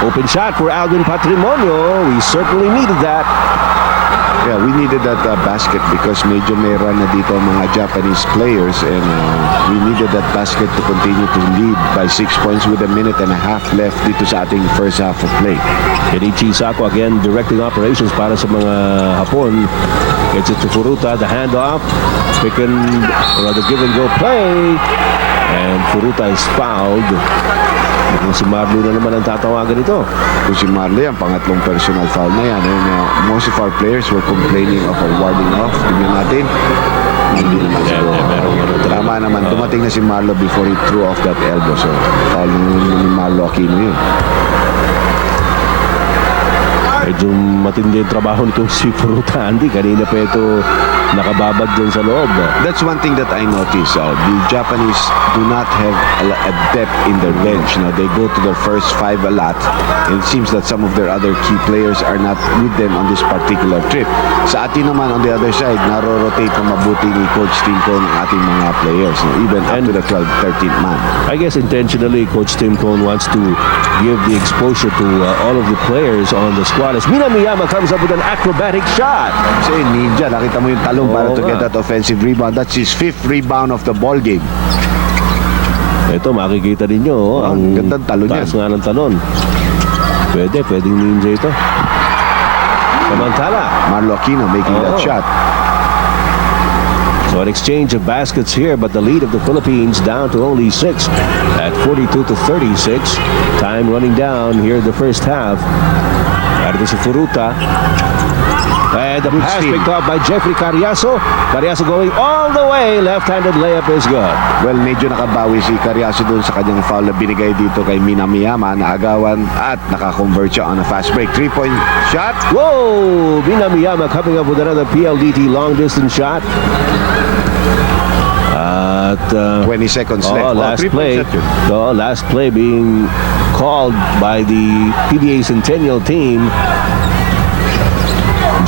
Open shot for Alvin Patrimonio. We certainly needed that. Yeah, we needed that basket because medyo may run na dito ang mga Japanese players and we needed that basket to continue to lead by 6 points with a minute and a half left dito sa ating first half of play. Kenichi Sako again directing operations para sa mga Hapon. Gets it to Furuta, the handoff. Pick and the give and go play. And Furuta is fouled. Kung si Marlo na naman ang tatawagan ito. Kung si Marley, ang pangatlong personal foul na yan. And most of our players were complaining of a warding off. Tingnan natin. Hindi naman siguro. Tama naman. Dumating na si Marlo before he threw off that elbow. So, foul ni Marlo Aquino yun. Medyo matindi yung trabaho nitong si Furuta, Andy. Kanina pa ito nakababad dyan sa loob. That's one thing that I noticed. The Japanese do not have a depth in their bench. Now, they go to their first five a lot. And it seems that some of their other key players are not with them on this particular trip. Sa atin naman, on the other side, naro-rotate na mabuti ni Coach Timko ng ating mga players. No? Even up to the 12th, 13th man. I guess intentionally, Coach Tim Cone wants to give the exposure to all of the players on the squad. As Minamiyama comes up with an acrobatic shot. Kasi ninja, nakita mo yung talong para Oo to get nga. that offensive rebound. That's his 5th rebound of the ball game. Ito, makikita ninyo, ang gandang talon taas yan. nga ng talon. Pwedeng ninja ito. Samantala. Marlo Aquino making that Oo. shot. So an exchange of baskets here, but the lead of the Philippines down to only 6 at 42-36. Time running down here in the first half. Ito si Furuta. And the pass steal. picked up by Jeffrey Cariaso. Cariaso going all the way. Left-handed layup is good. Well, medyo nakabawi si Cariaso doon sa kanyang foul na binigay dito kay Minamiyama na agawan at nakakonvert siya on a fast break. 3-point shot. Whoa! Minamiyama coming up with another PLDT long-distance shot. At 20 seconds left. last 3-point play. shot yun. Last play being called by the PBA Centennial team.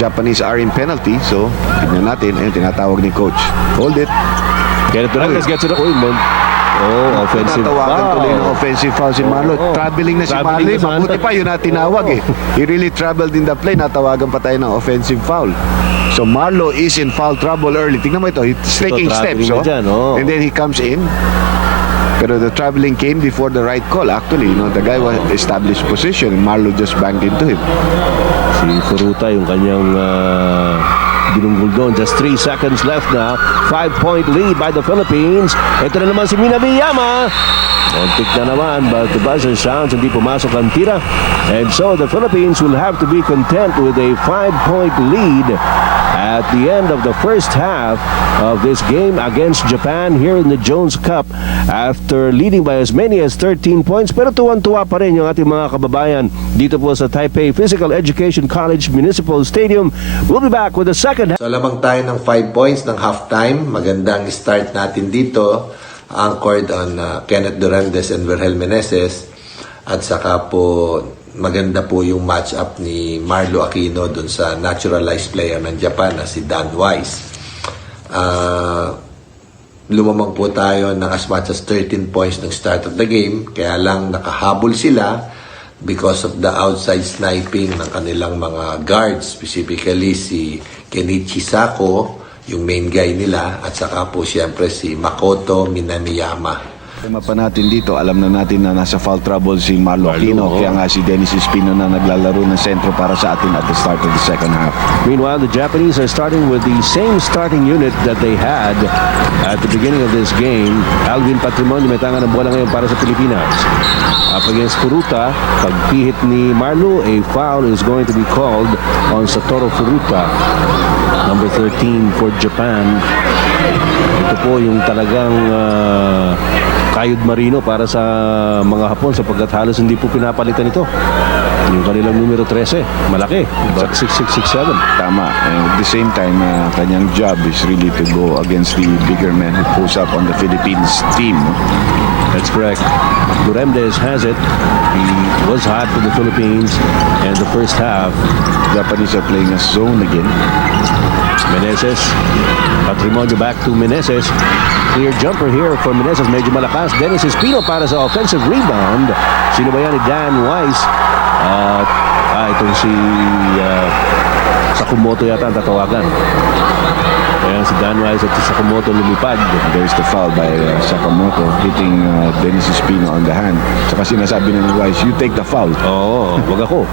Japanese are in penalty, so tignan natin. Ayun, tinatawag ni coach. Hold it. Kenneth Dorantes gets it. Offensive Tinatawagan foul. tuloy ng offensive foul si Marlo. Oo. Traveling na si Traveling Marlo. na si Mabuti Marlo. pa, yun na tinawag eh. He really traveled in the play. Natawagan pa tayo ng offensive foul. So Marlo is in foul trouble early. Tingnan mo ito. He's taking steps. traveling na dyan, oh. And then he comes in. Pero the traveling came before the right call. Actually, the guy was established position. Marlo just banged into him. Si Furuta yung kanyang binunggol doon. Just 3 seconds left na. 5-point lead by the Philippines. Ito na naman si Minamiyama. Kontik na naman, but the buzzer sounds, hindi pumasok ang tira. And so the Philippines will have to be content with a 5-point lead at the end of the first half of this game against Japan here in the Jones Cup after leading by as many as 13 points. Pero tuwan-tuwa pa rin yung ating mga kababayan dito po sa Taipei Physical Education College Municipal Stadium. We'll be back with the second half. So lamang tayo ng 5 points ng halftime. Magandang start natin dito. Anchored on Kenneth Dorantes and Vergel Meneses. At saka po maganda po yung match-up ni Marlo Aquino dun sa naturalized player ng Japan na si Dan Weiss. Lumamang po tayo ng as much as 13 points ng start of the game. Kaya lang nakahabol sila because of the outside sniping ng kanilang mga guards. Specifically si Kenichi Sako, yung main guy nila, at saka po siyempre si Makoto Minamiyama. Tema pa natin dito, alam na natin na nasa foul trouble si Marlo Aquino, oo. kaya nga si Dennis Espino na naglalaro ng sentro para sa atin at the start of the second half. Meanwhile, the Japanese are starting with the same starting unit that they had at the beginning of this game. Alvin Patrimonio may tanga ng bola ngayon para sa Pilipinas. Up against Furuta, pagpihit ni Marlo, a foul is going to be called on Satoru Furuta, number 13 for Japan. Ito po yung talagang kayod marino para sa mga Hapon sapagkat halos hindi po pinapalitan ito. Yung kanilang numero 13, malaki, 6667. Tama. And at the same time, kanyang job is really to go against the bigger men who pulls up on the Philippines team. That's correct. Duremdes has it. He was hot for the Philippines and the first half. Japanese are playing a zone again. Meneses, Patrimonio back to Meneses. Clear jumper here for Meneses, medyo malakas. Dennis Espino para sa offensive rebound. Sino ba yan? Ni Dan Weiss. Itong si Sakamoto yata ang tatawagan. Ayan si Dan Weiss at si Sakamoto lumipad. There's the foul by Sakamoto hitting Dennis Espino on the hand. Saka sinasabi na ni Weiss, you take the foul. Oo, wag ako.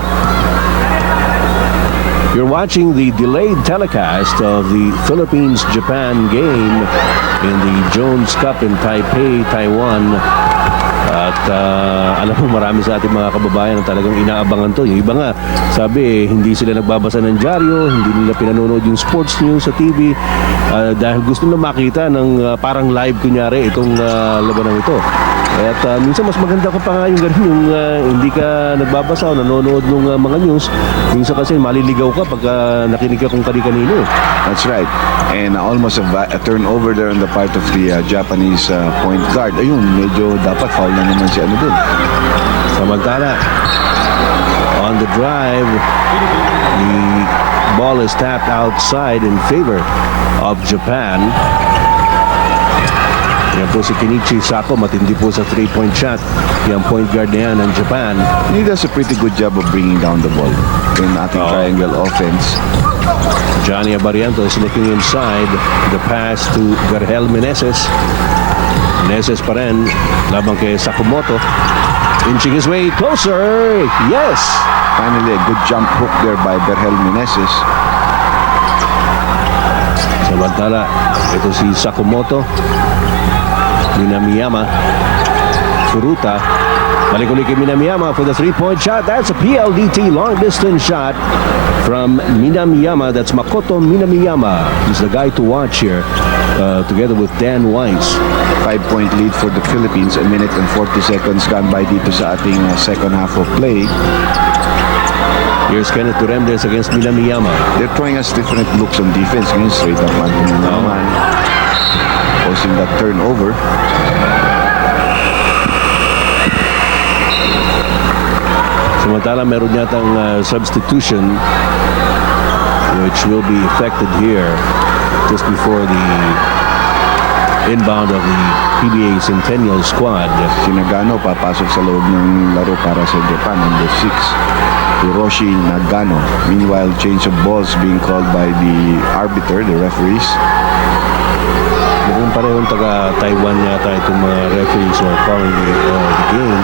You're watching the delayed telecast of the Philippines-Japan game in the Jones Cup in Taipei, Taiwan. At alam mo, marami sa ating mga kababayan ang talagang inaabangan to. Yung iba nga, sabi hindi sila nagbabasa ng dyaryo, hindi nila pinanonood yung sports news sa TV dahil gusto nila makita ng parang live kunyari itong labanang ito. At minsan mas maganda ka pa nga yung ganun, yung hindi ka nagbabasa o nanonood ng mga news. Minsan kasi maliligaw ka pag nakinig ka kung kani-kanino. That's right. And almost a turnover there on the part of the Japanese point guard. Ayun, medyo dapat foul na naman si ano dun. Samantala, on the drive, the ball is tapped outside in favor of Japan. Yan po si Kenichi Sako, matindi po sa 3-point shot. Yung point guard na yan ng Japan. He does a pretty good job of bringing down the ball in ating triangle offense. Johnny Abariento is looking inside. The pass to Garhel Meneses. Meneses pa rin, labang kay Sakamoto. Inching his way closer. Yes! Finally, a good jump hook there by Berhel Meneses. Samantala, ito si Sakamoto. Minamiyama, Furuta, balik ulit kay Minamiyama for the 3-point shot. That's a PLDT long distance shot from Minamiyama. That's Makoto Minamiyama. He's the guy to watch here, together with Dan Weiss. 5-point lead for the Philippines. A minute and 40 seconds gone by dito sa ating second half of play. Here's Kenneth Duremdes against Minamiyama. They're throwing us different looks on defense. Ngayon, straight up man naman. Forcing that turnover. Samantala, meron yatang substitution which will be effected here just before the inbound of the PBA Centennial squad. Si Nagano papasok sa loob ng laro para sa Japan, number 6. Hiroshi Nagano. Meanwhile, change of balls being called by the arbiter, the referees. Mukhang parehong taga-Taiwan yata itong mga referees who are calling the game.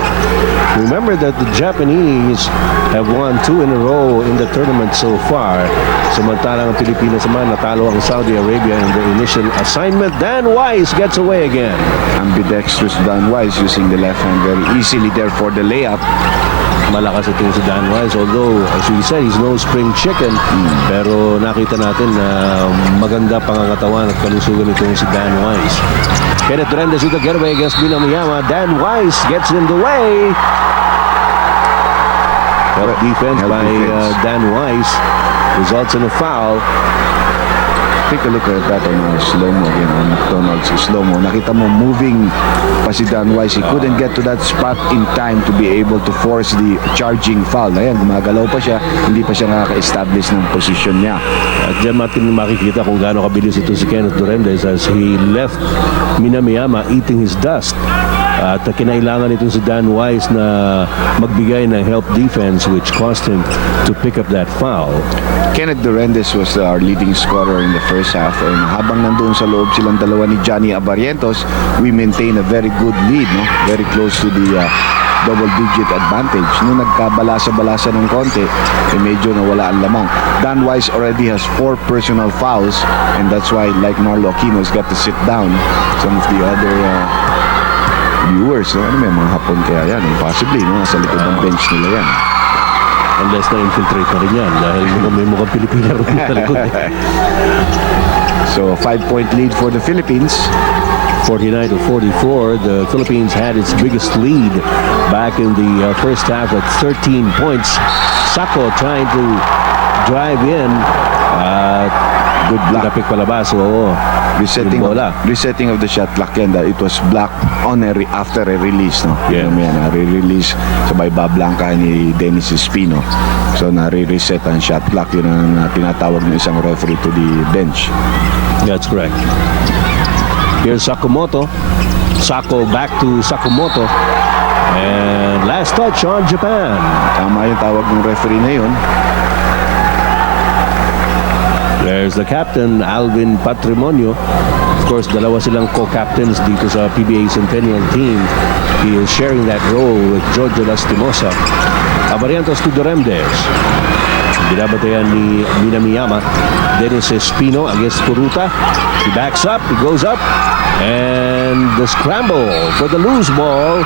Remember that the Japanese have won 2 in a row in the tournament so far. Samantalang ang Pilipinas naman natalo ang Saudi Arabia in the initial assignment. Dan Weiss gets away again. Ambidextrous Dan Weiss using the left hand very easily there for the layup. Malakas ito si Dan Weiss, although as we said, he's no spring chicken. Pero nakita natin na maganda pangangatawan at kalusugan itong si Dan Weiss. Kenneth Duremdes with the getaway against Minamiyama. Dan Weiss gets in the way. Help defense by Dan Weiss results in a foul. Take a look at that on slow-mo again on McDonald's slow-mo. Nakita mo moving pa si Dan Weiss. He couldn't get to that spot in time to be able to force the charging foul. Ayan, gumagalaw pa siya. Hindi pa siya nakaka-establish ng position niya. At dyan natin makikita kung gaano kabilis ito si Kenneth Duremdes as he left Minamiyama eating his dust. At kinailangan itong si Dan Weiss na magbigay ng help defense which caused him to pick up that foul. Kenneth Duremdes was our leading scorer in the first first half. And habang nandun sa loob silang dalawa ni Johnny Abarientos, we maintain a very good lead, no? Very close to the double-digit advantage. Nung nagkabalasa-balasa ng konti, medyo nawala ang lamang. Dan Wise already has 4 personal fouls, and that's why, like Marlo Aquino's got to sit down. Some of the other viewers, no? Ano, may mga Hapon kaya yan? Possibly, no? Nasa likod ng bench nila yan. Unless na-infiltrate na rin yan dahil may mukhang Pilipina rin sa likod. So, 5-point lead for the Philippines. 49-44. The Philippines had its biggest lead back in the first half at 13 points. Sako trying to drive in. Good block. Napik palabas. Oo. Resetting of the shot clock yan. It was blocked on after a release. No? Yeah. Re-release sabay bablanka ni Dennis Espino. So nare-reset ang shot clock. Yun ang tinatawag ng isang referee to the bench. That's correct. Here's Sakamoto. Sako back to Sakamoto. And last touch on Japan. Tama yung tawag ng referee na yun. There's the captain, Alvin Patrimonio. Of course, dalawa silang co-captains dito sa PBA Centennial team. He is sharing that role with Giorgio Lastimosa. Abarientos to Duremdes. Binabatayan ni Minamiyama. Dennis Espino against Puruta. He backs up, he goes up. And the scramble for the loose ball.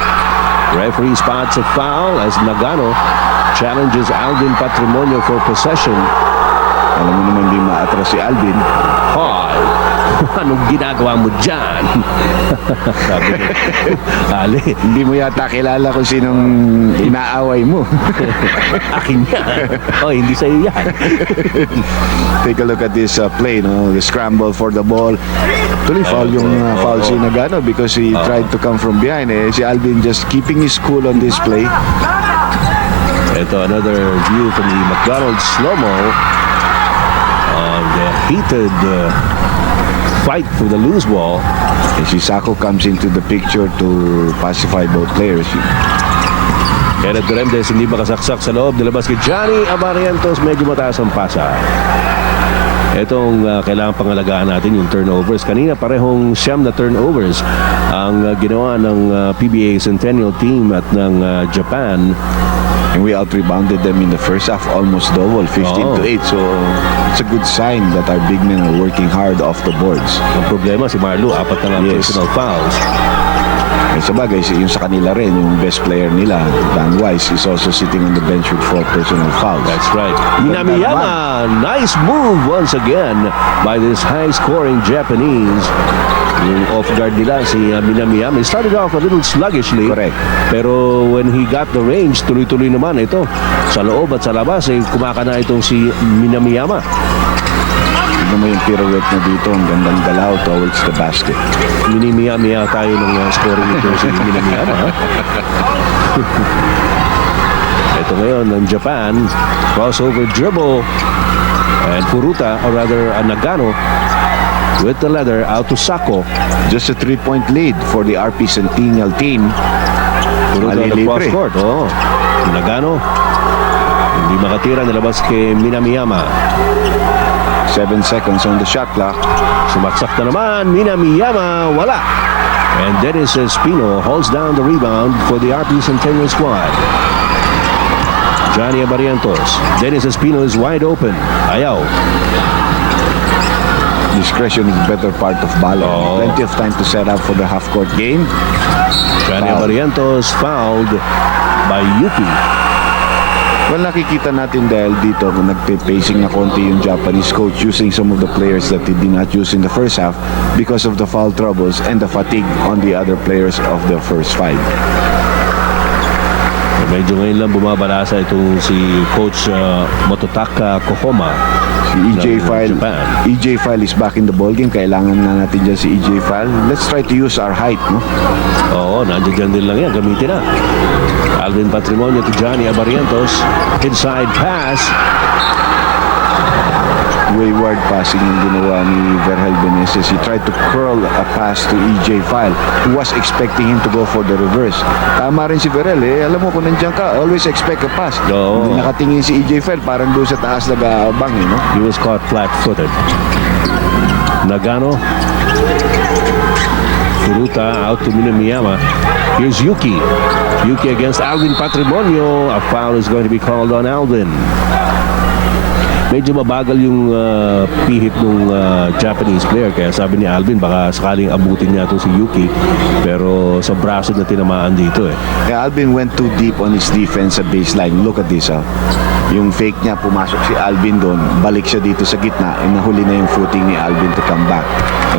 Referee spots a foul as Nagano challenges Alvin Patrimonio for possession. Alam mo naman hindi maatras si Alvin. Hoy, anong ginagawa mo dyan? Sabi niya, Ali, Hindi mo yata kilala kung sinong inaaway mo. akin yan. Oh, hindi sa'yo yan. Take a look at this play, no? The scramble for the ball. Tuloy foul yung foul si Nagano because he tried to come from behind. Si Alvin just keeping his cool on this play. Ito, another view from the McDonald's slow-mo of the heated fight for the loose ball. And si Sako comes into the picture to pacify both players. Kenneth Duremdes hindi makasaksak sa loob. Nilabas kay Johnny Abarientos. Medyo mataas ang pasa. Itong kailangan pangalagaan natin yung turnovers. Kanina parehong 9 na turnovers ang ginawa ng PBA Centennial team at ng Japan. And we out-rebounded them in the first half, almost double, 15-8. So it's a good sign that our big men are working hard off the boards. Ang problema si Marlo, 4 na lang personal fouls. Eh, sa bagay, yung sa kanila rin, yung best player nila, Dan Wise, is also sitting on the bench with 4 personal fouls. That's right. Minamiyama, nice move once again by this high-scoring Japanese. Yung off-guard nila, si Minamiyama. He started off a little sluggishly. Correct. Pero when he got the range, tuloy-tuloy naman ito. Sa loob at sa labas, kumakana itong si Minamiyama. Tignan mo yung pirouette na dito, ang gandang galaw towards the basket. Minimiyama tayo ng scoring ito si Minamiyama. Ito ngayon ng Japan, crossover dribble. And Puruta, or rather Nagano, with the leather out to Sako. Just a 3-point lead for the RP Centennial team. Puruta on the cross court. Oh. Nagano, hindi makatira, nilabas kay Minamiyama. 7 seconds on the shot clock. Sumaksak na naman, Minamiyama, wala. And Dennis Espino holds down the rebound for the RP Centennial squad. Johnny Abarientos. Dennis Espino is wide open. Ayaw. Discretion is better part of Balo. Oh. Plenty of time to set up for the half-court game. Johnny Abarientos fouled by Yuki. Well, nakikita natin dahil dito kung nagpe-pacing na konti yung Japanese coach using some of the players that he did not use in the first half because of the foul troubles and the fatigue on the other players of the first 5. Medyo ngayon lang bumabalasa itong si Coach Mototaka Kohoma. Si EJ File. Japan. EJ File is back in the ballgame. Kailangan na natin dyan si EJ File. Let's try to use our height, no? Oo, nandiyan din lang yan. Gamitin na. Alvin Patrimonio to Johnny Abarientos. Inside pass. Wayward passing yung ginawa ni Vergel Beneses. He tried to curl a pass to EJ File who was expecting him to go for the reverse. Tama rin si Vergel eh. Alam mo kung nandiyan ka, always expect a pass. Oo. Hindi nakatingin si EJ File parang doon sa taas nag-aabang eh, no? He was caught flat-footed. Nagano. Furuta out to Minamiyama. Here's Yuki. Yuki against Alvin Patrimonio. A foul is going to be called on Alvin. Medyo mabagal yung pihit ng Japanese player. Kaya sabi ni Alvin, baka sakaling abutin niya itong si Yuki. Pero sa braso na tinamaan dito eh. Yeah, Alvin went too deep on his defense sa baseline. Look at this, yung fake niya, pumasok si Alvin doon, balik siya dito sa gitna, nahuli na yung footing ni Alvin to come back.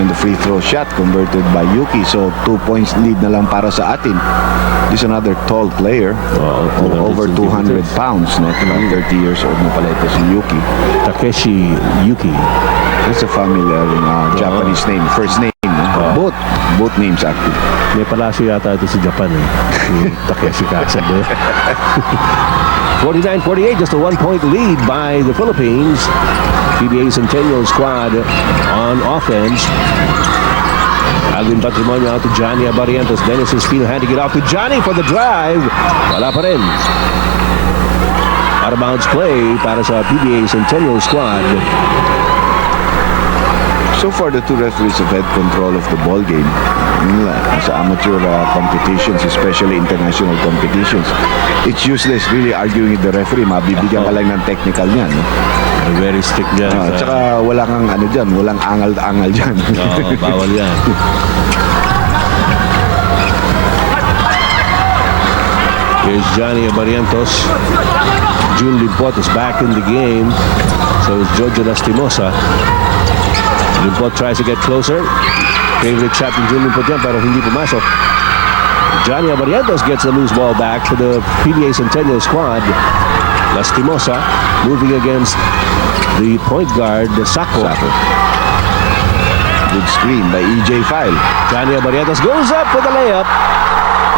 And the free throw shot converted by Yuki. So 2 points lead na lang para sa atin. This is another tall player, over 200 pounds, no? 30 years old na pala ito si Yuki. Takeshi Yuki. That's a familiar Japanese name, first name. Both names actually. May palasyo yata ito sa Japan eh. Si Takeshi Kasebe. 49-48, just a 1-point lead by the Philippines. PBA Centennial squad on offense. Alvin Patrimonio out to Johnny Abarientos. Dennis Espino handing it off to Johnny for the drive. Wala pa rin. Out of bounds play para sa PBA Centennial squad. So far, the two referees have had control of the ball game. Sa amateur competitions, especially international competitions, it's useless really arguing with the referee. Mabibigyan ka lang ng technical niyan. No? Very strict dyan. Tsaka wala kang ano dyan, walang angal-angal dyan. Oo, bawal yan. Here's Johnny Abarientos. June Limpot is back in the game. So is Jojo Lastimosa. Limpot tries to get closer. Favorite shot ng June Limpot yan, pero hindi pumasok. Johnny Abarientos gets the loose ball back for the PBA Centennial squad. Lastimosa moving against the point guard, Sako. Good screen by EJ File. Johnny Abarientos goes up for the layup.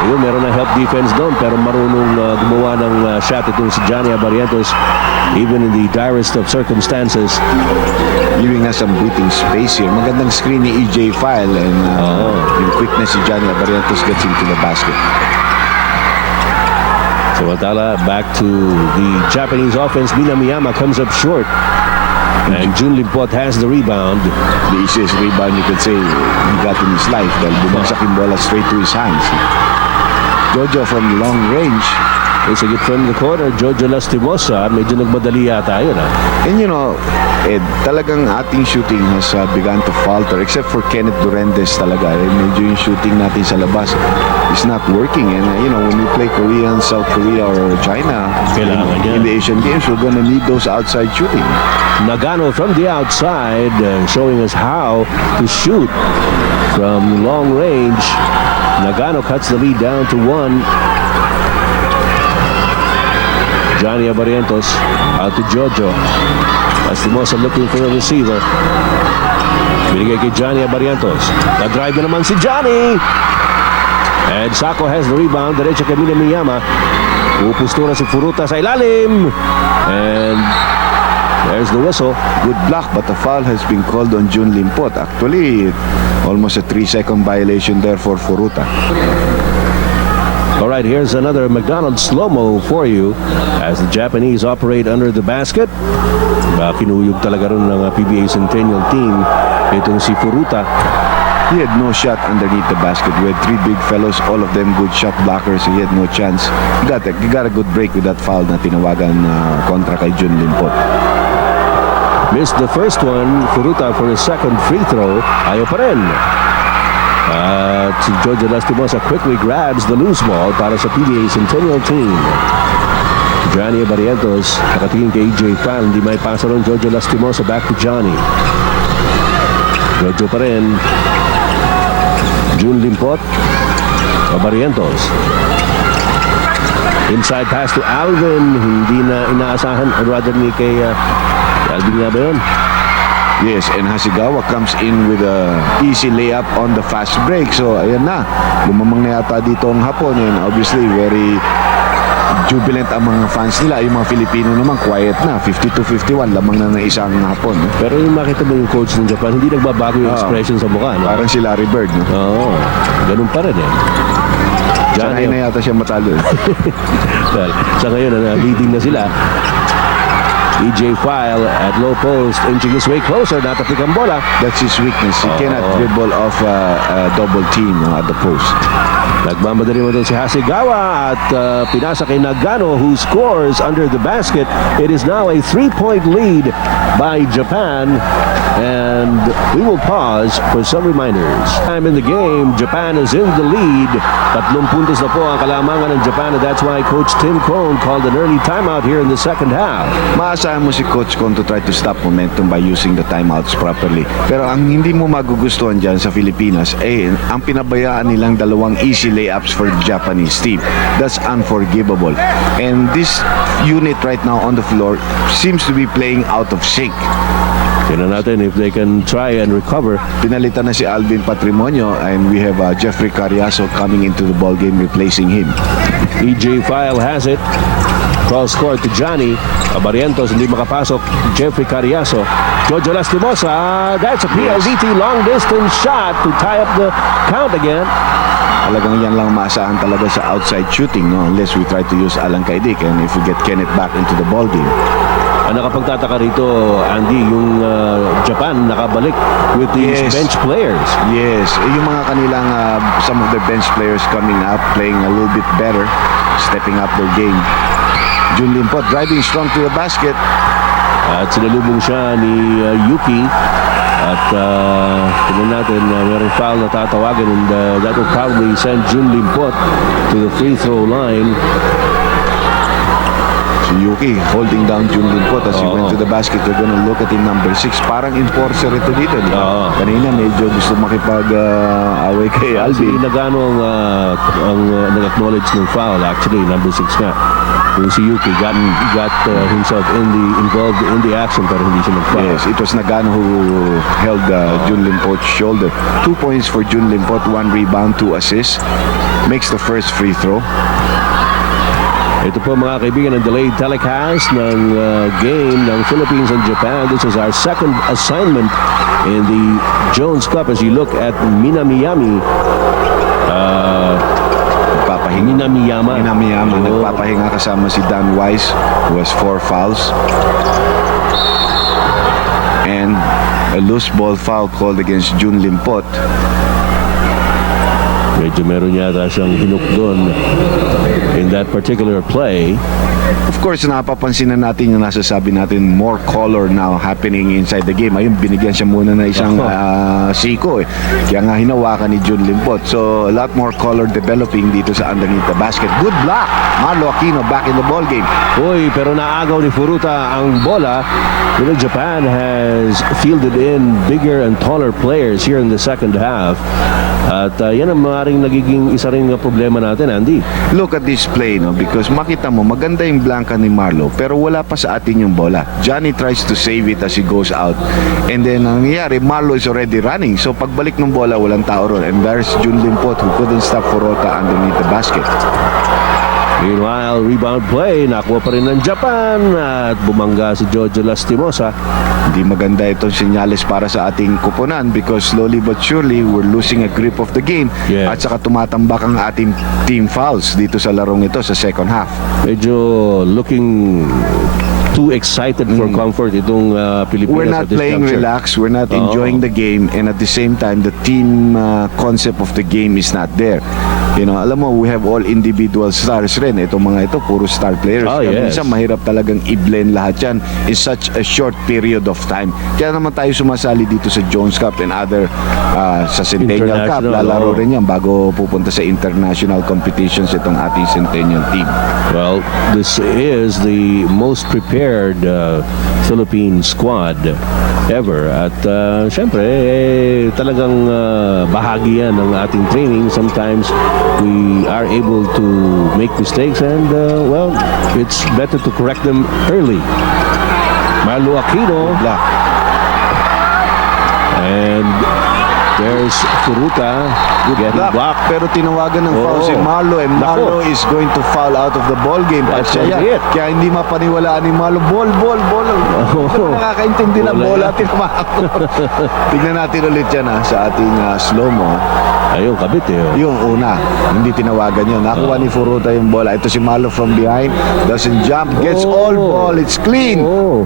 Ayun, meron na help defense doon, pero marunong gumawa ng shot itong si Johnny Abarientos even in the direst of circumstances. Giving us some breathing space here. Magandang screen ni EJ File and yung quickness si Johnny Abarientos gets into the basket. Samantala, back to the Japanese offense. Minamiyama comes up short. And June Limpot has the rebound. The easiest rebound you could say he got in his life dahil bumagsak yung bola straight to his hands. Jojo from long range. It's a get from the corner. Jojo Lastimosa. Medyo nagmadali yata yun. And you know, Ed, talagang ating shooting has begun to falter except for Kenneth Durendes talaga. Medyo yung shooting natin sa labas is not working. And you know, when we play Korea and South Korea or China in the Asian Games, we're gonna need those outside shooting. Nagano from the outside showing us how to shoot from long range. Nagano cuts the lead down to 1. Johnny Abarientos out to Jojo. Lastimosa looking for a receiver. Binigay kay Johnny Abarientos. Na-drive na naman si Johnny. And Sako has the rebound. Diretso kay Minamiyama. Upusto na si Furuta sa ilalim. And there's the whistle. Good block, but the foul has been called on June Limpot. Actually, almost a 3-second violation there for Furuta. All right, here's another McDonald's slow-mo for you as the Japanese operate under the basket. Kinuyog talaga rin ng PBA Centennial team itong si Furuta. He had no shot underneath the basket. We had 3 big fellows, all of them good shot blockers. He had no chance. He got a good break with that foul na tinawagan kontra kay June Limpot. Missed the first one. Furuta for his second free throw. Ayaw pa rin. Jojo Lastimosa quickly grabs the loose ball para sa PBA Centennial team. Johnny Abarientos nakatingin kay EJ File. Hindi may pasa ron Jojo Lastimosa. Back to Johnny. Jojo pa rin. June Limpot. Abarientos. Inside pass to Alvin. Hindi na inaasahan. Or rather ni kay Alvin nga ba yun? Yes, and Hasegawa comes in with a easy layup on the fast break. So, ayan na. Lumamang na yata dito ang Hapon. And obviously, very jubilant ang mga fans nila. Yung mga Filipino naman, quiet na. 52-51, lamang na ng isang Hapon. Pero yung makita mo yung coach ng Japan, hindi nagbabago yung expression sa mukha. No? Parang si Larry Bird. No? Oo, ganun pa rin eh. Sanay na yata siya matalo. Well, sa ngayon, leading na sila. EJ File at low post, inching his way closer, natapik ang bola. That's his weakness. He cannot dribble off a double team at the post. Nagmamadali mo doon si Hasegawa at pinasa kay Nagano, who scores under the basket. It is now a 3-point lead by Japan, and we will pause for some reminders. Time in the game, Japan is in the lead. 3 puntos na po ang kalamangan ng Japan, and that's why Coach Tim Cone called an early timeout here in the second half. Maasahan mo si Coach Con to try to stop momentum by using the timeouts properly. Pero ang hindi mo magugustuhan dyan sa Pilipinas, ang pinabayaan nilang 2 easy layups for the Japanese team. That's unforgivable. And this unit right now on the floor seems to be playing out of sync. Tingnan natin if they can try and recover. Pinalitan na si Alvin Patrimonio, and we have Jeffrey Carriazo coming into the ball game replacing him. EJ File has it. Cross court to Johnny Abarientos, hindi makapasok. Jeffrey Carriazo. Jojo Lastimosa, that's a PLDT long distance shot to tie up the count again. Talagang yan lang maasahan talaga sa outside shooting, no? Unless we try to use Alan Kaidik, and if we get Kenneth back into the ball game. Ang nakapagtataka rito, Andy, yung Japan nakabalik with these bench players. Yes, yung mga kanilang some of their bench players coming up, playing a little bit better, stepping up their game. Jun Limpot driving strong to the basket. At sinalubong siya ni Yuki. At tignan natin, mayroong foul na tatawagan, and that will probably send Jun Limpot to the free throw line. Si Yuki holding down Jun Limpot as he went to the basket. You're gonna look at him, number 6. Parang enforcer ito dito. Kanina medyo gusto makipag-away kay Si Alvin. Nagano ang nag-acknowledge ng foul, actually, number 6 nga. Yung si Yuki got himself involved in the action, pero hindi siya nag-foul. Yes, it was Nagano who held Jun Limpot's shoulder. 2 points for Jun Limpot, 1 rebound, 2 assists. Makes the first free throw. Ito po mga kaibigan ang delayed telecast ng game ng Philippines and Japan. This is our second assignment in the Jones Cup as you look at Minamiyama. Nagpapahinga kasama si Dan Wise, who has 4 fouls. And a loose ball foul called against Jun Limpot. Medyo meron yata siyang hinuk doon in that particular play. Of course, napapansin na natin yung nasasabi natin, more color now happening inside the game. Ayun, binigyan siya muna na isang siko. Kaya nga hinawakan ni Jun Limpot. So, a lot more color developing dito sa underneath the basket. Good block! Marlo Aquino back in the ball game. Uy, pero naagaw ni Furuta ang bola. You know, Japan has fielded in bigger and taller players here in the second half. At yan ang maaaring nagiging isa ring problema natin, Andy. Look at this play, no? Because makita mo, maganda yung blanka ni Marlo, pero wala pa sa atin yung bola. Johnny tries to save it as he goes out. And then, ang nangyayari, Marlo is already running. So, pagbalik ng bola, walang tao ron. And there's Jun Limpot who couldn't stop Furuta underneath the basket. Meanwhile, rebound play, nakuha pa rin ng Japan at bumangga si Jojo Lastimosa. Hindi maganda itong senyales para sa ating kuponan because slowly but surely we're losing a grip of the game. Yes. At saka tumatambak ang ating team fouls dito sa larong ito sa second half. Medyo looking too excited for comfort itong Pilipinas. We're not at this playing juncture. relaxed, we're not enjoying the game, and at the same time the team concept of the game is not there. You know, alam mo, we have all individual stars rin. Itong mga ito, puro star players. Kaya Yes. minsan mahirap talagang i-blend lahat yan in such a short period of time. Kaya naman tayo sumasali dito sa Jones Cup and other sa Centennial Cup. International, Lalaro rin yan bago pupunta sa international competitions itong ating Centennial team. Well, this is the most prepared Philippine squad ever. At syempre, talagang bahagi yan ng ating training. Sometimes we are able to make mistakes and, well, it's better to correct them early. Marlo Aquino. Block. And there's Furuta getting blocked. Pero tinawagan ng foul Oo. si Marlo, and Marlo is going to foul out of the ball game. That's At siya it. kaya hindi mapaniwalaan ni Marlo. Ball. Oo. Nakakaintindi na Wala bola yan. tinamako. Tingnan natin ulit yan sa ating slow-mo. Ayun, kabit eh. Oh. Yung una, hindi tinawagan yun. Nakuha ni Furuta yung bola. Ito si Marlo from behind. Doesn't jump. Gets all ball. It's clean. Oh.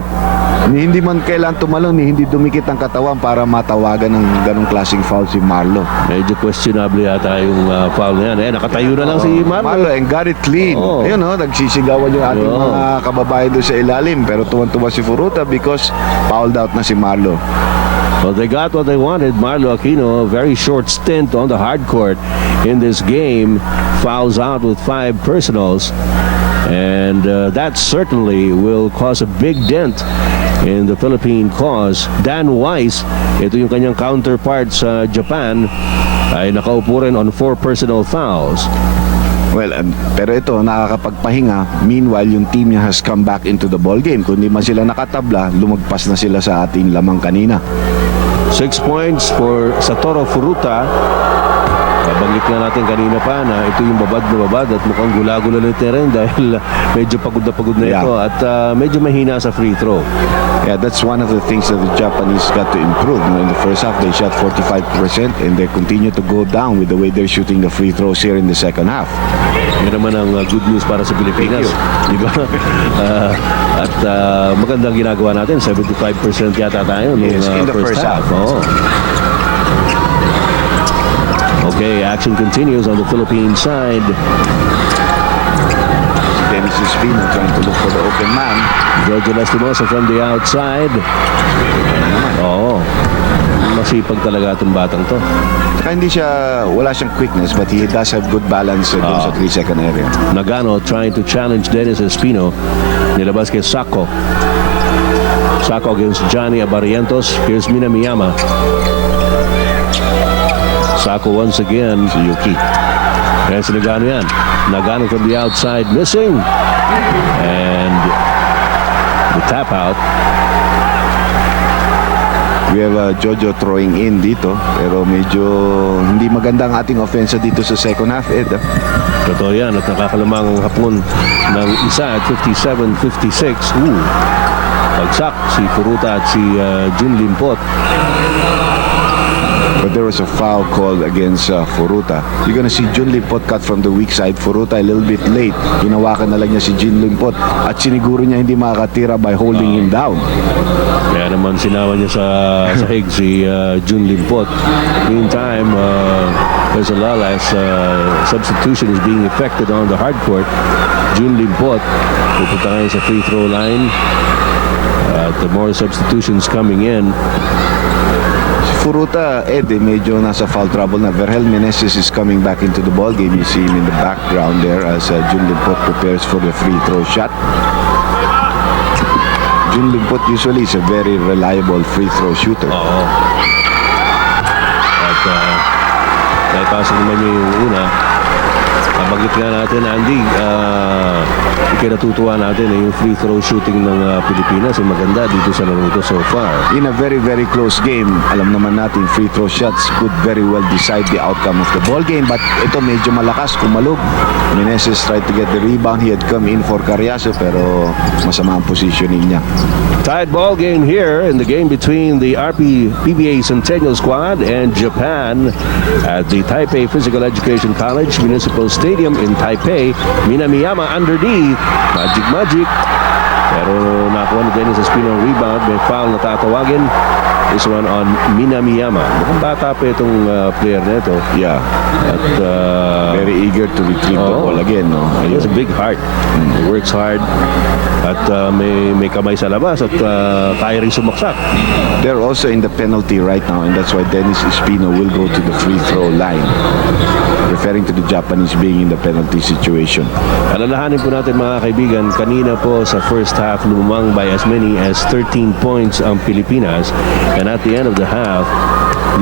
Hindi man kailan tumalon, hindi dumikit ang katawan para matawagan ng ganong klaseng foul si Marlo. Medyo questionable yata yung foul na yan. Nakatayo na lang si Marlo Marlo. and got it clean. Ayun, nagsisigawan yung ating mga kababayan doon sa ilalim. Pero tuwan-tuwa si Furuta because fouled out na si Marlo. Well, they got what they wanted. Marlo Aquino, a very short stint on the hard court in this game, fouls out with 5 personals. And that certainly will cause a big dent in the Philippine cause. Dan Weiss, ito yung kanyang counterpart sa Japan, ay nakaupo rin on 4 personal fouls. Well, pero ito, nakakapagpahinga. Meanwhile, yung team niya has come back into the ball game. Kung di man sila nakatabla, lumagpas na sila sa ating lamang kanina. 6 points for Satoru Furuta. Nabanggit nga natin kanina pa na ito yung babad na babad at mukhang gula-gula na rin dahil medyo pagod na ito at medyo mahina sa free throw. Yeah, that's one of the things that the Japanese got to improve. In the first half, they shot 45% and they continue to go down with the way they're shooting the free throws here in the second half. Yan naman ang good news para sa Pilipinas. Diba? At magandang ginagawa natin. 75% yata tayo nung in the first half. Oh. Okay, action continues on the Philippine side. Dennis Espino trying to look for the open man. Giorgio Lastimosa from the outside. Oo. Masipag talaga itong batang to. Saka wala siyang quickness but he does have good balance doon sa 3-second area. Nagano trying to challenge Dennis Espino. Nilabas kay Sako. Sako against Johnny Abarientos. Here's Minamiyama. Sako once again. Si Yuki. Kaya si Nagano yan. Nagano from the outside missing. And the tap out. We have Jojo throwing in dito pero medyo hindi maganda ang ating offense dito sa second half, Ed. Totoo yan at nakakalamang ang hapon ng isa at 57-56. Bagsak si Furuta at si Jun Limpot. But there was a foul called against Furuta. You're gonna see Jun Limpot cut from the weak side. Furuta a little bit late. Hinawakan na lang niya si Jun Limpot at siniguro niya hindi makakatira by holding him down. Kaya naman sinama niya sa sahig si Jun Limpot. Meantime, there's a lull as substitution is being effected on the hard court. Jun Limpot pupunta ngayon sa free throw line. At more substitutions coming in. Furuta, Ed, medyo nasa foul trouble na. Verhel Meneses is coming back into the ball game. You see him in the background there as Jun Limpot prepares for the free throw shot. Jun Limpot usually is a very reliable free throw shooter. Oo. At naipasok naman niya yung una. Nabanggit nga natin, Andy, ikinatutuwa natin yung free throw shooting ng Pilipinas ay maganda dito sa laro ito so far. In a very, very close game, alam naman natin free throw shots could very well decide the outcome of the ball game. But ito medyo malakas, kumalog. Meneses tried to get the rebound. He had come in for Carriazo pero masama ang positioning niya. Tied ball game here in the game between the PBA Centennial Squad and Japan at the Taipei Physical Education College Municipal Stadium in Taipei. Minamiyama underneath. Magic. Pero nakuha ni Dennis Espino ang rebound. May foul na tatawagin. This one on Minamiyama. Mukhang bata pa itong player na ito. Yeah. At Very eager to retrieve the ball again. No? he has a big heart. He works hard. At may kamay sa labas at kaya rin sumaksak. They're also in the penalty right now and that's why Dennis Espino will go to the free throw line. Referring to the Japanese being in the penalty situation. Alalahanin po natin mga kaibigan, kanina po sa first half lumamang by as many as 13 points ang Pilipinas and at the end of the half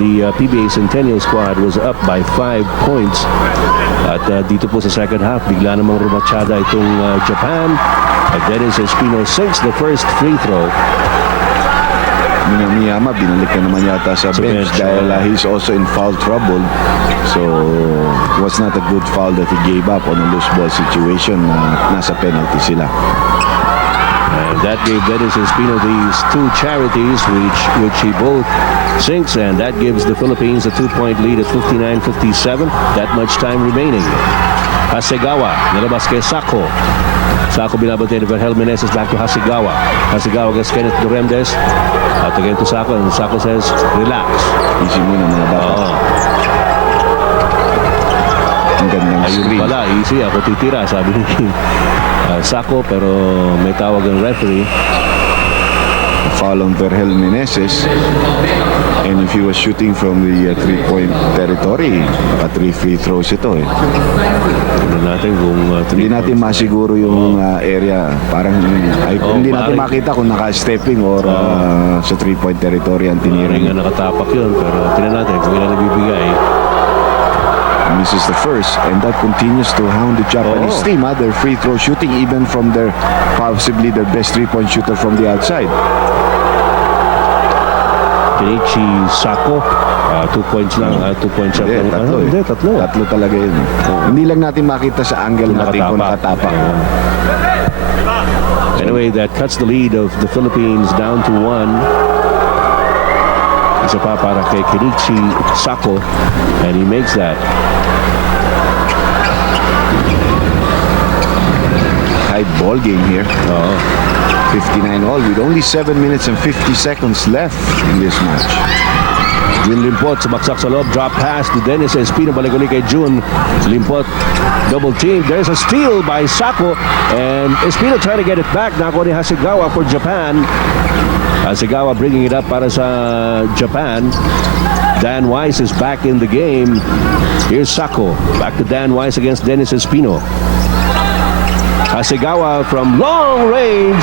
the PBA Centennial Squad was up by 5 points at dito po sa second half bigla namang rumatsyada itong Japan at Dennis Espino sinks the first free throw. Minamiyama binalik na naman yata sa bench dahil he's also in foul trouble, so it was not a good foul that he gave up on a loose ball situation na nasa penalty sila. And that gave Dennis Espino these 2 charities, which he both sinks, and that gives the Philippines a 2-point lead at 59-57. That much time remaining. Hasegawa, nalabas kay Sako. Sako binabantay ni Vergel Meneses, back to Hasegawa. Hasegawa against Kenneth Duremdes. At again to Sako, and Sako says, relax. Easy muna mga bata. Ang gandang Ayun screen. pala, easy. Ako titira, sabi ni Sako, pero may tawag ang referee. Foul on Vergel Meneses. And if he was shooting from the 3-point territory, 3 free throws ito eh. Ano natin kung Hindi natin masiguro yung area. Parang hindi natin maaari. makita kung naka-stepping or sa 3-point territory ang Hindi tinira nga niya. nakatapak yun, pero tinan natin kung ilan nabibigay. And this is the first, and that continues to hound the Japanese team. Their free throw shooting, even from their possibly their best 3-point shooter from the outside. Kenichi Sako, 2 points lang, 2 points shot. Hindi, tatlo eh. Hindi, tatlo. Tatlo talaga yun. Hindi lang natin makita sa angle natin kung nakatapak. Anyway, that cuts the lead of the Philippines down to 1. Isa pa para kay Kenichi Sako, and he makes that. High ball game here. 59 all with only 7 minutes and 50 seconds left in this match. Jun Limpot sumaksak sa loob, drop pass to Dennis Espino, balik ulit kay Jun Limpot, double team. There's a steal by Sako, and Espino trying to get it back. Nakuha ni Hasegawa for Japan. Hasegawa bringing it up para sa Japan. Dan Weiss is back in the game. Here's Sako, back to Dan Weiss against Dennis Espino. Hasegawa from long range.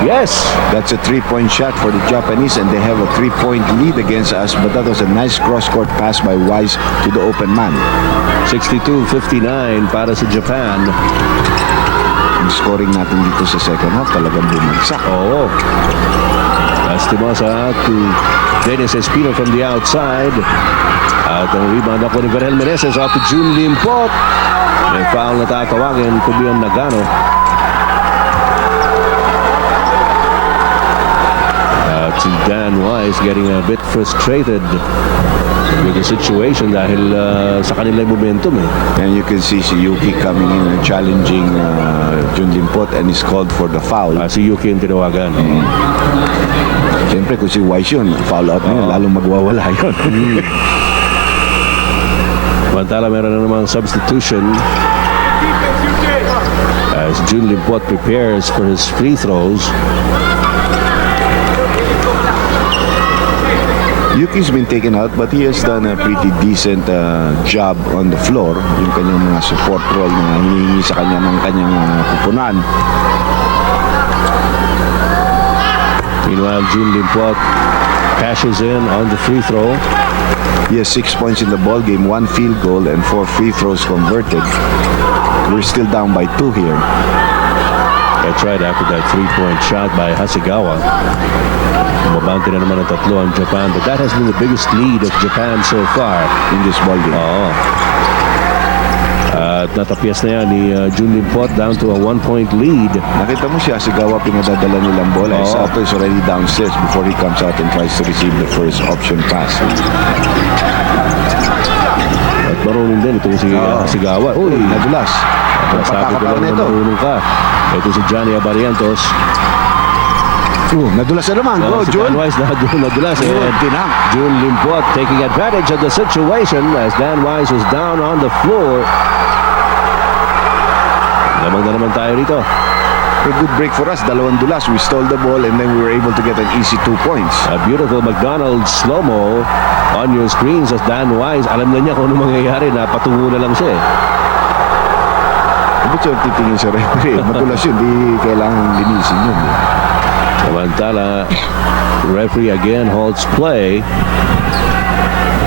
Yes. That's a 3-point shot for the Japanese, and they have a 3-point lead against us, but that was a nice cross-court pass by Wise to the open man. 62-59 para sa Japan. Ang scoring natin dito sa second half talagang bumagsak. Oo. Lastimosa to Dennis Espino from the outside. At ang rebound ako ni Vergel Meneses off to Jun Limpot. May foul na tatawagin, could be on Nagano. Si Dan Weiss getting a bit frustrated with the situation dahil sa kanila yung momentum eh. And you can see si Yuki coming in and challenging Jun Limpot, and is called for the foul. Si Yuki yung tinawagan. Siyempre kung si Wise yun, foul out na yun, lalong magwawala yun. Samantala meron na namang substitution as Jun Limpot prepares for his free throws. Yuki's been taken out, but he has done a pretty decent job on the floor. Yung kanyang mga support role na hinihingi sa kanya ng kanyang kupunan. Meanwhile, Jun Limpot cashes in on the free throw. He has 6 points in the ball game, 1 field goal, and 4 free throws converted. We're still down by 2 here. That's right, after that 3-point shot by Hasegawa. Mabante na naman ang tatlo ang Japan, but that has been the biggest lead of Japan so far in this ball game. Oo. At natapyas na yan ni Jun Limpot down to a 1-point lead. Nakita mo siya, Hasegawa pinadadala nilang bola. Sato is already downstairs before he comes out and tries to receive the first option pass. At marunong din itong si Hasegawa. Uy, nadulas. sabi ko lang na marunong ka. Ito si Johnny Abarientos. Nadulas na naman. Go, Si Jun. Dan Weiss nadulas. Tinang. Jun Limpot taking advantage of the situation as Dan Weiss was down on the floor. Lamang na naman tayo rito. A good break for us. Dalawang dulas. We stole the ball and then we were able to get an easy 2 points. A beautiful McDonald's slow-mo on your screens as Dan Weiss. Alam na niya kung ano mangyayari. Napatungo na lang siya eh. Ba't siya titingin sa referee? Madulas yun. Di kailangan linisin yun. Samantala, referee again holds play.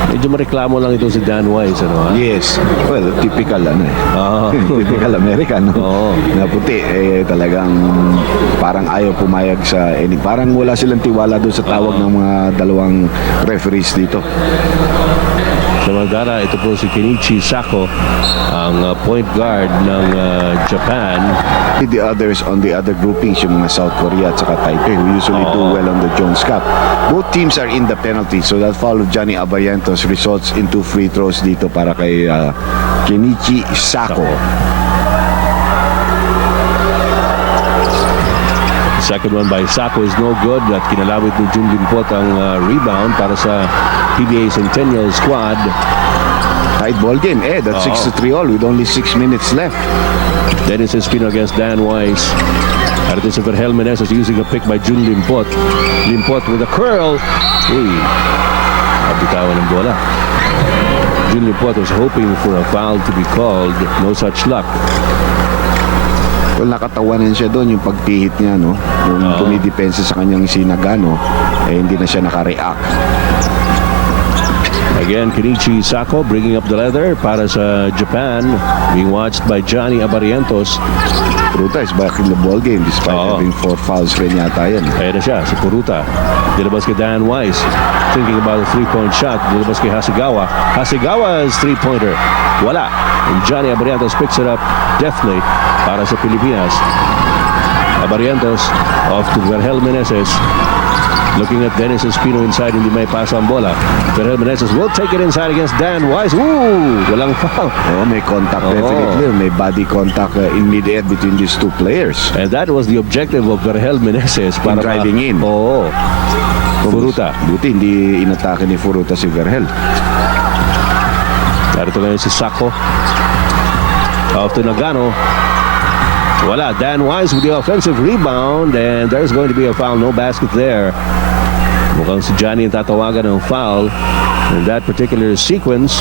Medyo mareklamo lang ito si Dan Weiss, ano ha? Yes. Well, typical typical American. Na puti. Talagang parang ayaw pumayag sa parang wala silang tiwala doon sa tawag ng mga dalawang referees dito. Samantala, ito po si Kenichi Sako, ang point guard ng Japan. The others on the other groupings, yung mga South Korea at saka Taipei, who usually do well on the Jones Cup. Both teams are in the penalty, so that foul of Johnny Abarientos results into free throws dito para kay Kenichi Sako. Second one by Sako is no good at kinalawit ni Jun Limpot ang rebound para sa PBA Centennial squad. Tight ball game, that's 6-3 all with only 6 minutes left. Dennis Espino against Dan Weiss. Artis of Vergel Meneses using a pick by Jun Limpot. Limpot with a curl. Uy, nabitawan ng bola. Jun Limpot was hoping for a foul to be called. No such luck. Well, nakatawanan siya doon yung pagpihit niya, no? Yung pumidepensa sa kanyang sinagano, hindi na siya nakareact. Again, Kenichi Sako bringing up the leather para sa Japan, being watched by Johnny Abarientos. Puruta is back in the ball game despite having 4 fouls rin yata yan. Ayan na siya, si Puruta. Dilabas kay Dan Weiss. Thinking about a 3-point shot. Dilabas kay Hasegawa. Hasegawa's 3-pointer. Wala. And Johnny Abarientos picks it up deftly para sa Pilipinas. Abarientos off to Vergel Meneses. Looking at Dennis Espino inside, hindi may pasa ang bola. Vergel Meneses will take it inside against Dan Weiss. Ooh! Walang foul. May contact definitely. May body contact in mid-air between these two players. And that was the objective of Vergel Meneses. Para driving in. Oo. Furuta. Buti hindi inatake ni Furuta si Vergel. Narito ngayon si Sako. Off to Nagano. Wala. Dan Weiss with the offensive rebound, and there's going to be a foul. No basket there. Mukhang si Johnny ang tatawagan ng foul in that particular sequence.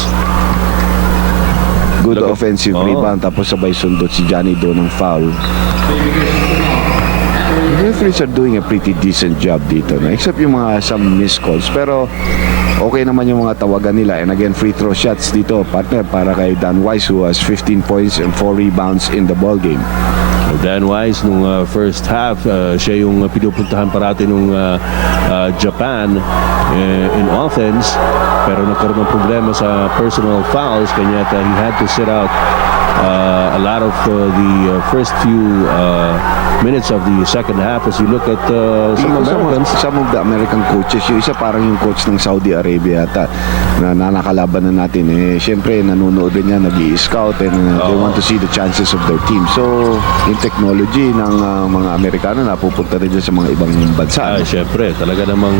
Good offensive rebound, tapos sabay sundot si Johnny doon ng foul. The referees are doing a pretty decent job dito, no? Except yung mga some missed calls, pero okay naman yung mga tawagan nila. And again, free throw shots dito, partner, para kay Dan Weiss, who has 15 points and 4 rebounds in the ball game. Dan Weiss nung first half, siya yung pinupuntahan parati nung Japan in offense, pero nagkaroon ng problema sa personal fouls, kanya he had to sit out a lot of the first few minutes of the second half. As you look at some of the American coaches, yung isa parang yung coach ng Saudi Arabia yata na nakalaban na natin, syempre nanonood din yan, nag-i-scout and they want to see the chances of their team. So yung technology ng mga Amerikano napupunta rin dyan sa mga ibang bansa. Syempre, talaga namang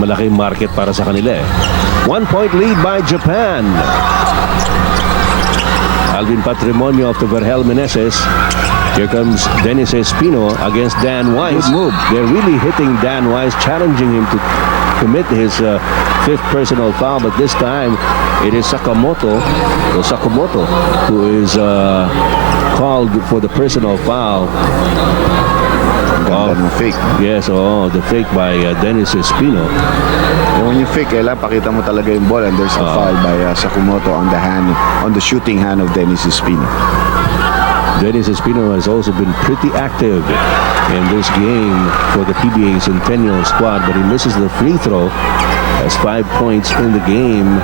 malaking market para sa kanila. 1-point lead by Japan. Alvin Patrimonio of the Vergel Meneses. Here comes Dennis Espino against Dan Weiss. Good move. They're really hitting Dan Weiss, challenging him to commit his fifth personal foul, but this time it is Sakamoto who is called for the personal foul. Ganda ng fake. Yes, the fake by Dennis Espino. And when you fake, pakita mo talaga yung ball, and there's a foul by Sakamoto on the shooting hand of Dennis Espino. Dennis Espino has also been pretty active in this game for the PBA Centennial squad, but he misses the free throw. Has 5 points in the game.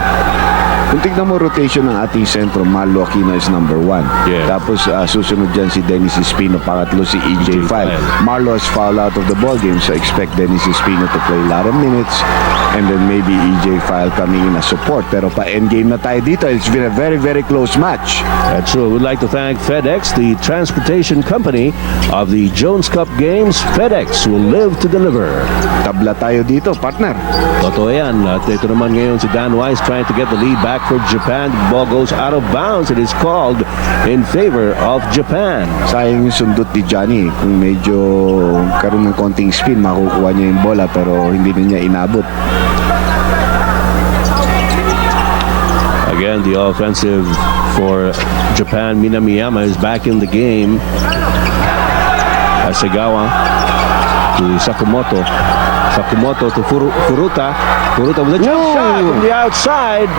Kung tignan mo rotation ng ating sentro, Marlo Aquino is number 1. Yeah. Tapos susunod dyan si Dennis Espino, pangatlo si EJ File. Marlo has fouled out of the ball game, so expect Dennis Espino to play a lot of minutes, and then maybe EJ File coming in as support. Pero pa-end game na tayo dito. It's been a very, very close match. That's true. We'd like to thank FedEx, the transportation company of the Jones Cup games. FedEx will live to deliver. Tabla tayo dito, partner. Totoo yan. At ito naman ngayon si Dan Weiss trying to get the lead back for Japan. The ball goes out of bounds. It is called in favor of Japan. Sayang yung sundot ni Johnny. Kung medyo karoon ng konting spin, makukuha niya yung bola, pero hindi na niya inabot. Again, the offensive for Japan, Minamiyama, is back in the game. Hasegawa to Sakamoto. Sakamoto to Furuta. Furuta with a jump shot from the outside.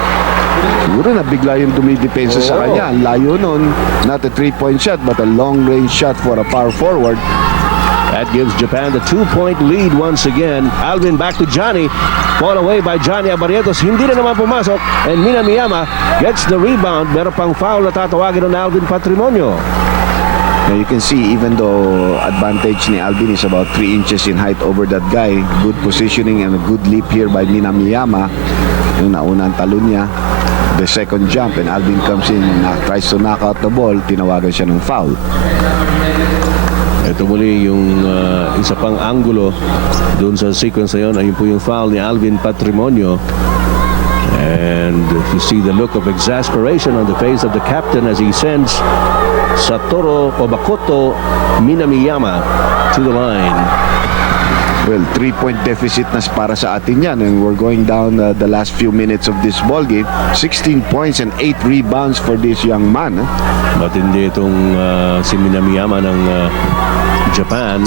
Siguro nabigla yung dumidepensa sa kanya. Ang layo nun. Not a 3-point shot, but a long-range shot for a power forward. That gives Japan the 2-point lead once again. Alvin back to Johnny. Ball away by Johnny Abarientos. Hindi na naman pumasok. And Minamiyama gets the rebound. Meron pang foul na tatawagin ng Alvin Patrimonio. Now you can see, even though advantage ni Alvin is about 3 inches in height over that guy, good positioning and a good leap here by Minamiyama. Yung naunang talon niya, the second jump, and Alvin comes in and tries to knock out the ball. Tinawagan siya ng foul. Ito muli yung isa pang anggulo doon sa sequence na yun. Ayun po yung foul ni Alvin Patrimonio. And you see the look of exasperation on the face of the captain as he sends Satoru Obakoto Minamiyama to the line. Well, 3-point deficit na para sa atin yan, and we're going down the last few minutes of this ball game. 16 points and 8 rebounds for this young man. But hindi itong si Minamiyama ng Japan.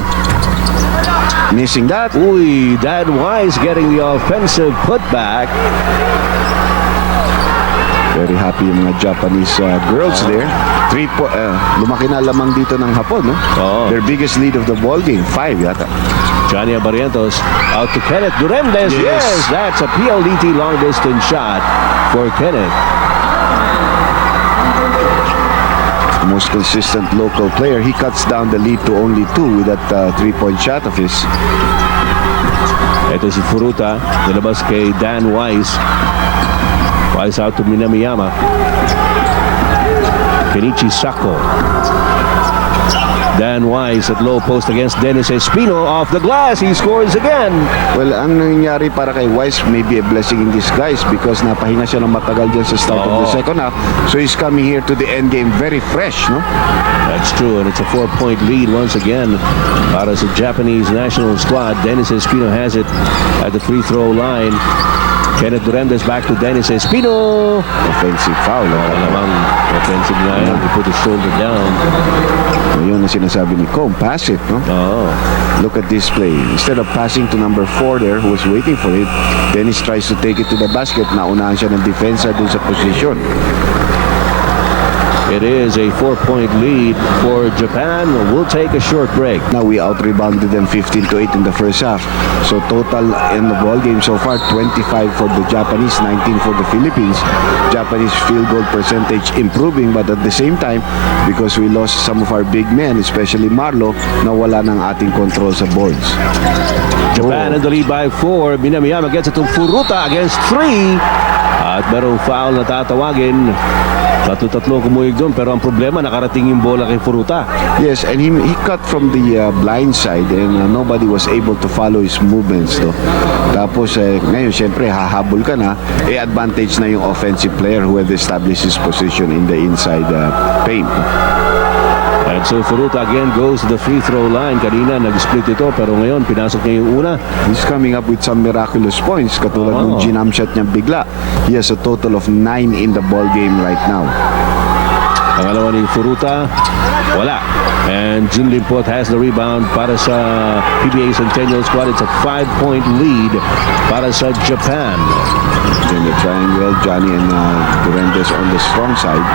Missing that. Uy, Dan Wise getting the offensive putback. Very happy yung mga Japanese girls there. Lumaki na lamang dito ng Hapon, no? Oo. Their biggest lead of the ball game, 5 yata. Johnny Abarientos out to Kenneth Duremdes. Yes. Yes, that's a PLDT long distance shot for Kenneth. Most consistent local player. He cuts down the lead to only 2 with that 3-point shot of his. Ito si Furuta, nilabas kay Dan Wise. Wise out to Minamiyama. Kenichi Sako. Dan Wise at low post against Dennis Espino. Off the glass, he scores again. Well, ang nangyayari para kay Wise may be a blessing in disguise because napahinga siya ng matagal dyan sa start of the second half. So he's coming here to the end game very fresh, no? That's true, and it's a 4-point lead once again para sa Japanese national squad. Dennis Espino has it at the free throw line. Kenneth Duremdes back to Dennis Espino. Offensive foul. Malamang offensive nga yan. He put his shoulder down. Yun ang sinasabi ni Combe. Pass it, no? Oh. Look at this play. Instead of passing to number 4 there, who was waiting for it, Dennis tries to take it to the basket. Naunahan siya ng defensa dun sa position. It is a 4-point lead for Japan. We'll take a short break. Now we out-rebounded them 15-8 in the first half. So total in the ball game so far, 25 for the Japanese, 19 for the Philippines. Japanese field goal percentage improving, but at the same time, because we lost some of our big men, especially Marlo, nawala ng ating control sa boards. Japan in the lead by 4. Minamiyama gets it to Furuta against 3. At merong foul na tatawagin. Tatlo kumuhig doon, pero ang problema, nakarating yung bola kay Furuta. Yes, and he cut from the blind side, and nobody was able to follow his movements. No? Tapos ngayon, syempre, hahabol ka na, advantage na yung offensive player who had established his position in the inside paint. And so Furuta again goes to the free throw line. Kanina nag-split ito, pero ngayon pinasok niya yung una. He's coming up with some miraculous points, katulad ng ginam shot niya bigla. He has a total of 9 in the ball game right now. Pangalawa ni Furuta, wala. And Jun Limpot has the rebound para sa PBA Centennial squad. It's a 5-point lead para sa Japan. In the triangle, Johnny and Duremdes on the strong side.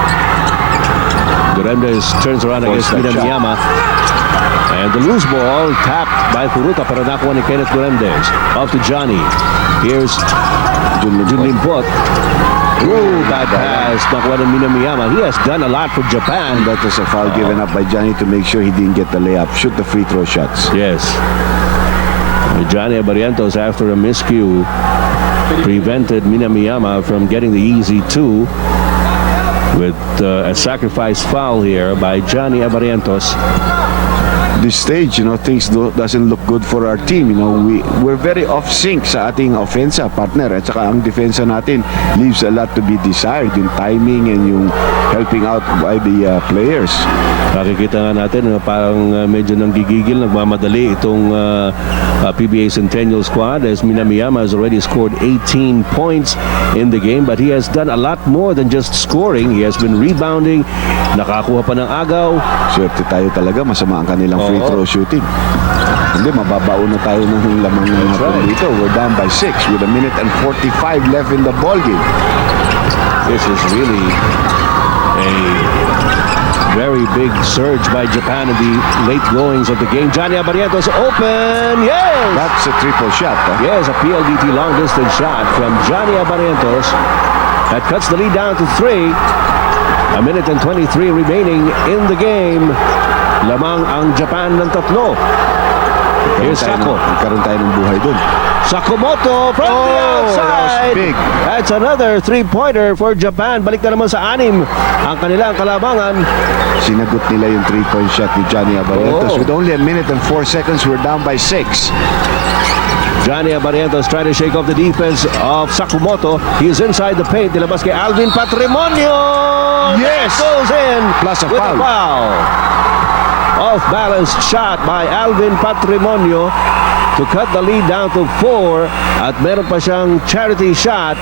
Duremdes turns around against Minamiyama. And the loose ball tapped by Furuta, pero nakuha ni Kenneth Duremdes. Off to Johnny. Here's Jun Limpot. Ooh, bad pass. Nakuha ng Minamiyama. He has done a lot for Japan. That was a foul given up by Johnny to make sure he didn't get the layup. Shoot the free throw shots. Yes. Johnny Abarientos, after a miscue, prevented Minamiyama from getting the easy 2 with a sacrifice foul here by Johnny Abarientos. This stage, things doesn't look good for our team. We're very off sync sa ating offensa partner, at saka ang defensa natin leaves a lot to be desired, yung timing and yung helping out by the players. Nakikita nga natin parang medyo nanggigigil, nagmamadali itong PBA Centennial squad as Minamiyama has already scored 18 points in the game, but he has done a lot more than just scoring. He has been rebounding, nakakuha pa ng agaw. Swerte tayo talaga, masama ang kanilang free throw shooting. Hindi, mababaon na tayo ng lamang ng hapon dito. We're down by 6 with 1 minute and 45 left in the ball game. This is really a very big surge by Japan in the late goings of the game. Johnny Abarientos open. Yes! That's a triple shot. Yes, a PLDT long distance shot from Johnny Abarientos that cuts the lead down to 3. A minute and 23 remaining in the game. Lamang ang Japan ng 3. Here's Sako. Nagkaroon tayo ng buhay dun. Sakamoto from the outside. That was big. That's another 3-pointer for Japan. Balik na naman sa 6 ang kanilang kalabangan. Sinagot nila yung 3-point shot ni Johnny Abarientos. Oh. With only a minute and 4 seconds, we're down by 6. Johnny Abarientos trying to shake off the defense of Sakamoto. He's inside the paint. Dilabas kay Alvin Patrimonio. Yes! That goes in Plus a with foul. a foul. Off-balanced shot by Alvin Patrimonio to cut the lead down to 4. At meron pa siyang charity shot.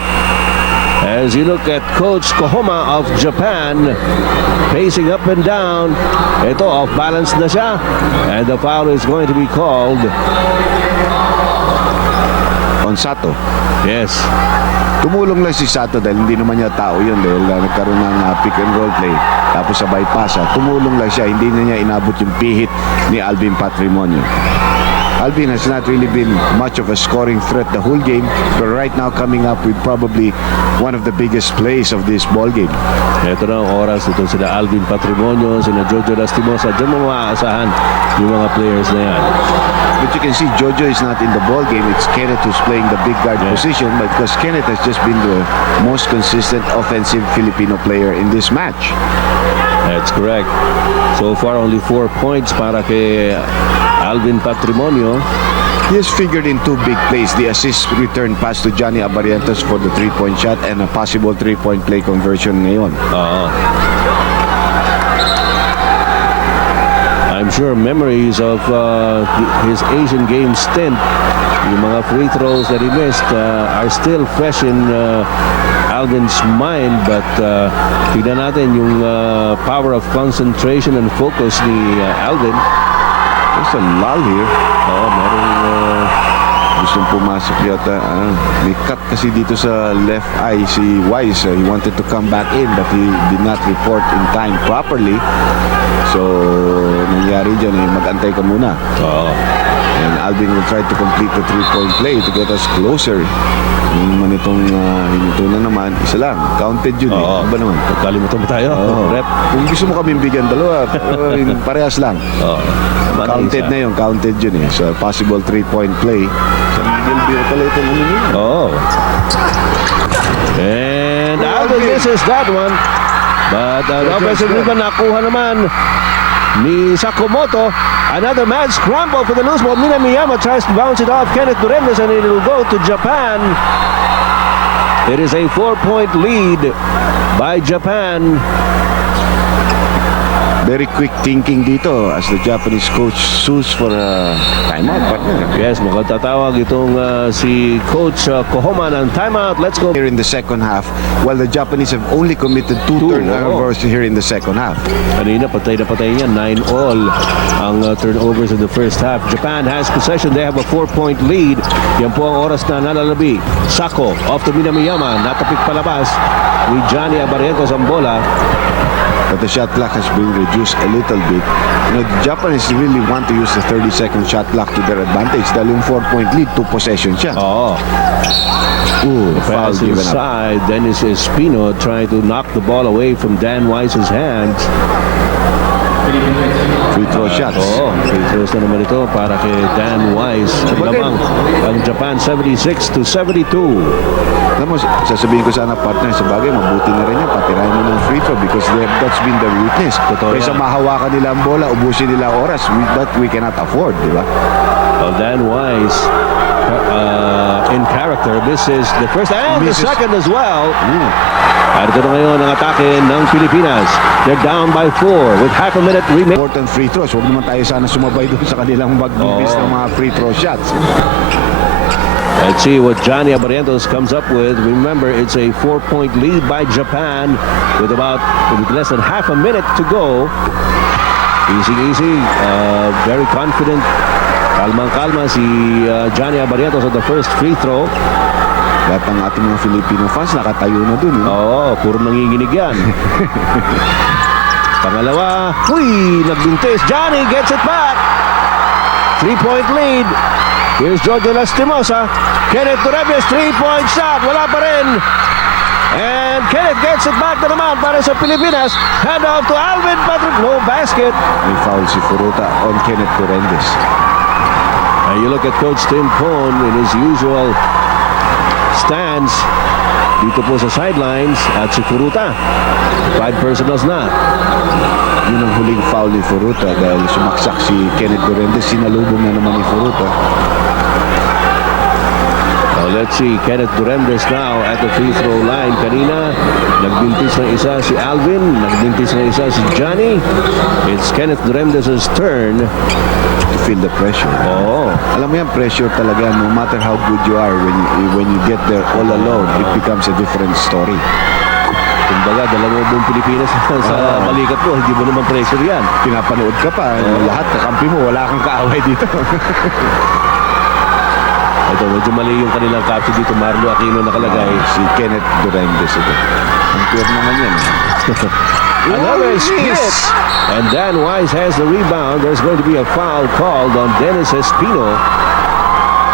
As you look at Coach Kohoma of Japan pacing up and down. Ito, off-balance na siya. And the foul is going to be called. On Sato. Yes. Tumulong lang si Sato dahil hindi naman niya tao yun dahil nagkaroon ng pick and roll play tapos sa bypass. Tumulong lang siya, hindi na niya inabot yung pihit ni Alvin Patrimonio. Alvin has not really been much of a scoring threat the whole game, but right now coming up with probably one of the biggest plays of this ball game. Ito na ang oras. Ito sila Alvin Patrimonio, sila Jojo Lastimosa. Diyan mo maaasahan yung mga players na yan. But you can see Jojo is not in the ball game. It's Kenneth who's playing the big guard position, but because Kenneth has just been the most consistent offensive Filipino player in this match. That's correct. So far, only 4 points para kay Alvin Patrimonio. He has figured in 2 big plays, the assist return pass to Johnny Abarientos for the 3-point shot and a possible 3-point play conversion ngayon. I'm sure memories of his Asian game stint, yung mga free throws that he missed are still fresh in Alvin's mind, but tignan natin yung power of concentration and focus ni Alvin. There's a lull here. Merong Gustong pumasok yata. May cut kasi dito sa left eye si Wise. He wanted to come back in but he did not report in time properly. So, nangyari dyan mag-antay ka muna. And Alvin will try to complete the 3-point play to get us closer. Yung naman itong hinutunan naman, isa lang. Counted yun. Ano ba naman? Pagkalimutan mo tayo. Rep. Kung gusto mo kami bigyan dalawa, parehas lang. Counted na yun. Counted yun eh. So, possible 3-point play. Sa Miguel Beer pala itong umunod. And Alvin misses that one. But the offensive rebound nakuha naman ni Sakamoto. Another mad scramble for the loose ball. Minamiyama tries to bounce it off Kenneth Durenes and it will go to Japan. It is a 4-point lead by Japan. Very quick thinking dito as the Japanese coach sues for a timeout, partner. Yes, mukhang tatawag itong si Coach Kohoma ng timeout. Let's go. Here in the second half, while the Japanese have only committed 2 turnovers here in the second half. Kanina patay na patay niya. 9-all ang turnovers in the first half. Japan has possession. They have a 4-point lead. Yan po ang oras na nalalabi. Sako off to Minamiyama. Natapik palabas ni Johnny Abarientos ang bola. But the shot clock has been reduced a little bit. You know, the Japanese really want to use the 30-second shot clock to their advantage. Dahil yung 4-point lead, 2 possession siya. Foul Pass given up. inside. Dennis Espino trying to knock the ball away from Dan Wise's hands. Free throw shots. Free throws na naman ito para kay Dan Wise. Lamang ang Japan 76-72. Alam mo, sasabihin ko sana partner, sa bagay, mabuti na rin yan. Patirahin mo ng free throw because that's been their weakness. Kaysa mahawakan nila ang bola, ubusin nila ang oras. That we cannot afford, di ba? Dan Wise in character. This is the first and the second as well. At ito na ngayon ang atake ng Pilipinas. They're down by 4 with half a minute remaining. Important free throws. Huwag naman tayo sana sumabay doon sa kanilang magbibis ng mga free throw shots. Let's see what Johnny Abarientos comes up with. Remember, it's a 4-point lead by Japan with less than half a minute to go. Easy. Very confident. Kalmang-kalma si Johnny Abarientos on the first free throw. Lahat ng ating mga Filipino fans nakatayo na dun. Puro nanginginig yan. Pangalawa, nagbintis. Johnny gets it back. 3-point lead. Here's Jojo Lastimosa. Kenneth Duremes, 3-point shot. Wala pa rin. And Kenneth gets it back na naman para sa Pilipinas. Hand off to Alvin Patrick. No basket. May foul si Furuta on Kenneth Duremes. And you look at Coach Tim Cohn in his usual stance dito po sa sidelines at si Furuta. 5 personals na. Yun ang huling foul ni Furuta dahil sumaksak si Kenneth Duremes. Sinalubong na naman ni Furuta. Let's see, Kenneth Duremes now at the free throw line. Kanina, nagbintis na isa si Alvin, nagbintis na isa si Johnny. It's Kenneth Duremes' turn To feel the pressure. Oo. Alam mo yan, pressure talaga. No matter how good you are, when you get there all alone, it becomes a different story. Kumbaga, dalawa buong Pilipinas sa balikat mo, hindi mo naman pressure yan. Pinapanood ka pa. Lahat, kakampi mo, wala kang kaaway dito. Ito, medyo mali yung kanilang caption dito. Marlo Aquino nakalagay. Si Kenneth Duremes ito. Ang pure naman yan. Another hit. And Dan Wise has the rebound. There's going to be a foul called on Dennis Espino.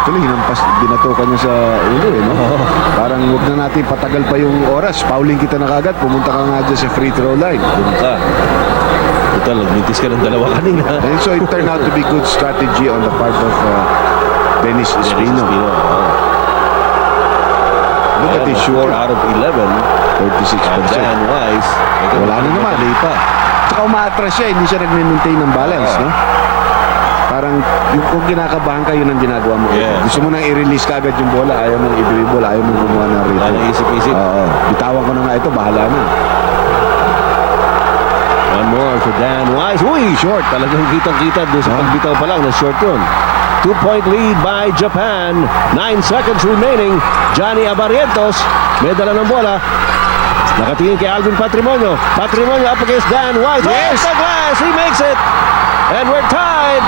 Tuloy, binatukan niya sa ulo eh, no? Parang huwag na natin patagal pa yung oras. Fouling kita na kagad. Pumunta ka nga dyan sa free throw line. Punta. Total, nagmintis ka ng dalawa kanina. And so it turned out to be good strategy on the part of Dennis Espino. Look at his shoot. 4 out of 11. 36%. Dan Wise. Wala na naman. Pa. Tsaka umaatras siya, hindi siya nag-maintain ng balance, no? Parang yung kung kinakabahan ka, yun ang ginagawa mo. Yes. Gusto mo nang i-release ka agad yung bola, ayaw mong i-dribble, ayaw mong gumawa ng Wala rhythm. na isip-isip. Oo. Bitawan ko na nga ito, bahala na. One more for Dan Wise. Short. Talagang kitang-kita doon sa pagbitaw pa lang na short yun. 2-point lead by Japan. 9 seconds remaining. Johnny Abarientos. May dala ng bola. Nakatingin kay Alvin Patrimonio. Patrimonio up against Dan Wise. Yes! Off the glass. He makes it. And we're tied.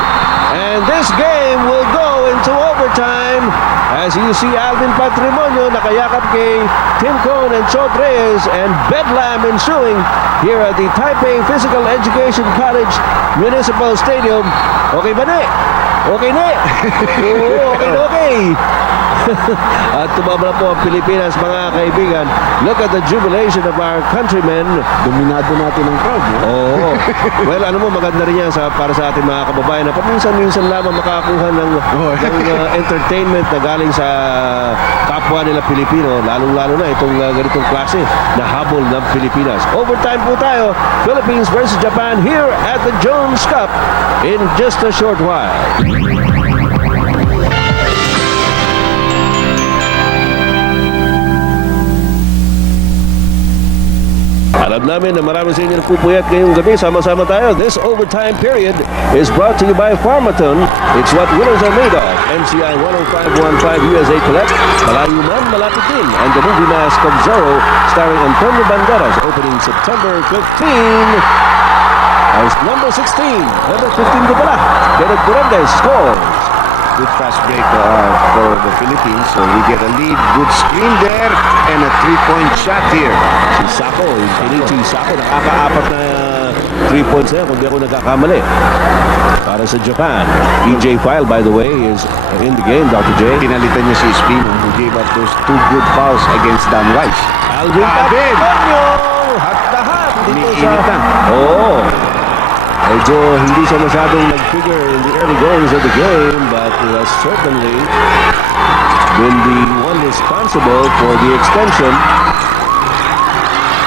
And this game will go into overtime. As you see Alvin Patrimonio nakayakap kay Tim Cohn and Chot Reyes, and bedlam ensuing here at the Taipei Physical Education College Municipal Stadium. Okay ba na? Okay na. Oo, okay. At tumabla po ang Pilipinas, mga kaibigan. Look at the jubilation of our countrymen. Dominado natin ang crowd, no? Oo. Well, ano mo, maganda rin yan para sa ating mga kababayan na paminsan-minsan lamang makakuha ng entertainment na galing sa kapwa nila Pilipino, lalong-lalo na itong ganitong klase na habol ng Pilipinas. Overtime po tayo. Philippines versus Japan here at the Jones Cup in just a short while. Alam namin na marami sa inyo nagpupuyat ngayong gabi. Sama-sama tayo. This overtime period is brought to you by Pharmaton. It's what winners are made of. MCI 10515 USA Collect. Malayo man, malapit din. And the movie Mask of Zorro starring Antonio Banderas opening September 15. As number 16. Number 15 ko pala. Kenneth Duremes scores. Good fast break for the Philippines. So we get a lead. Good screen there. And a 3-point shot here. Si Sako, yung Kenichi Sako, nakaka-apat na 3 points na yan kung di ako nagkakamali. Para sa Japan. EJ File, by the way, is in the game, Dr. J. Pinalitan niya si Espino who gave up those 2 good fouls against Dan Wise. Alvin Patrimonio! Hat na hat! Iniinitan. Oo. Medyo hindi siya masyadong nag-figure in the early goings of the game, but he has certainly been the one responsible for the extension.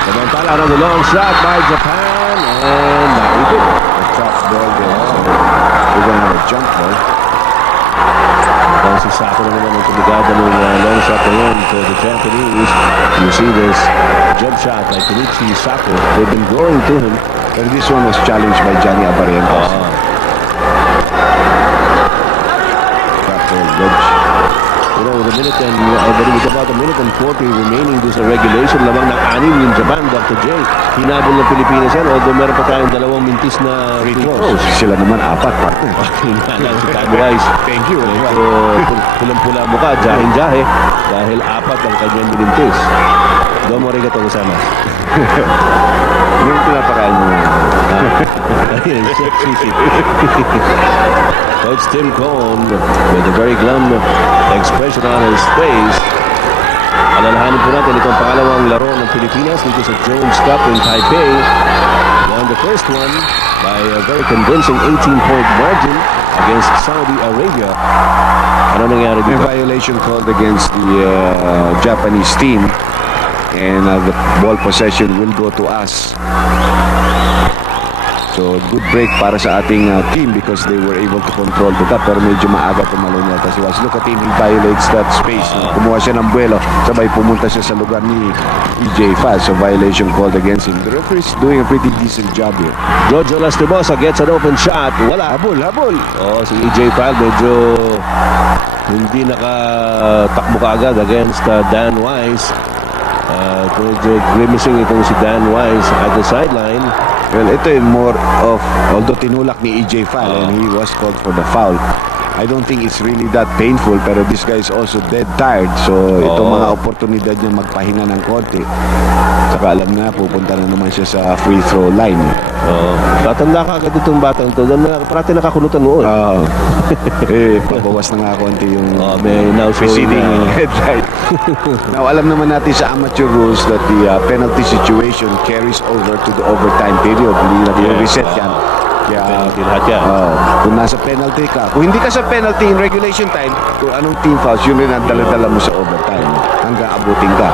Samantala on the long shot by Japan, and naibig. A top ball there. So we're going to have a jump ball. Kung si Sako na naman ang tumigada ng long shot na yun for the Japanese. You see this jump shot by Kenichi Sako. They've been going to him. But this one was challenged by Johnny Abarientos. You know, with about a minute and 40 remaining do sa regulation, lamang ng 6 yung Japan, Dr. J. Hinabol ng Pilipinas yan, although meron pa tayong 2 mintis na free throws. Sila naman 4, partner. Hinala si Tagwise. Thank you. So, pulang-pula mukha, jahe-jahe, dahil 4 ang kanyang mintis. Domo arigato gozaimasu. Yung pinaparaan mo. Coach Tim Cohn with a very glum expression on his face. Alalahanin po natin itong pangalawang laro ng Pilipinas dito sa Jones Cup in Taipei. Won the first one by a very convincing 18-point margin against Saudi Arabia. Ano nangyari May dito? violation called against the Japanese team, and the ball possession will go to us. So good break para sa ating team because they were able to control the top, pero medyo maaga tumalo niya kasi was look at him, he violates that space. Kumuha siya ng buwelo, sabay pumunta siya sa lugar ni EJ Faz, so violation called against him. The referee is doing a pretty decent job here. Jojo Lastimosa gets an open shot. Wala. Habol. Oh, si EJ Fal medyo hindi nakatakbo kaagad against Dan Wise. Medyo grimacing itong si Dan Wise at the sideline. Well, ito yung more of, although tinulak ni EJ Fal and he was called for the foul, I don't think it's really that painful, pero this guy is also dead tired, so itong mga oportunidad niya magpahinga ng konti, saka alam na pupunta na naman siya sa free throw line. Tatanda ka agad itong batang to. Parati nakakulutan mo. Pabawas na nga konti yung May now preceding headlight. Now, alam naman natin sa amateur rules that the penalty situation carries over to the overtime period. Hindi na reset yan. Kaya, penalty lahat yan. kung nasa penalty ka, kung hindi ka sa penalty in regulation time, kung anong team fouls, yun rin ang dala-dala mo sa overtime hanggang abutin ka.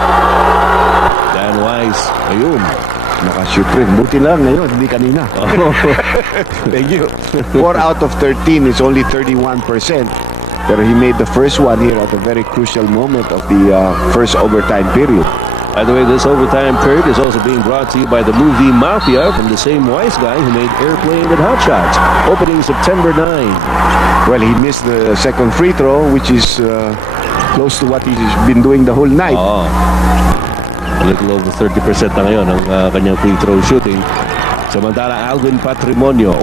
Dan Wise. Ayun. Nakashoot rin. Buti lang ngayon, hindi kanina. Thank you. 4 out of 13 is only 31%. Pero he made the first one here at a very crucial moment of the first overtime period. By the way, this overtime period is also being brought to you by the movie Mafia from the same Wise guy who made Airplane and Hot Shots, opening September 9. Well, he missed the second free throw, which is close to what he's been doing the whole night. A little over 30% na ngayon ang kanyang free throw shooting. Samantala, Alvin Patrimonio.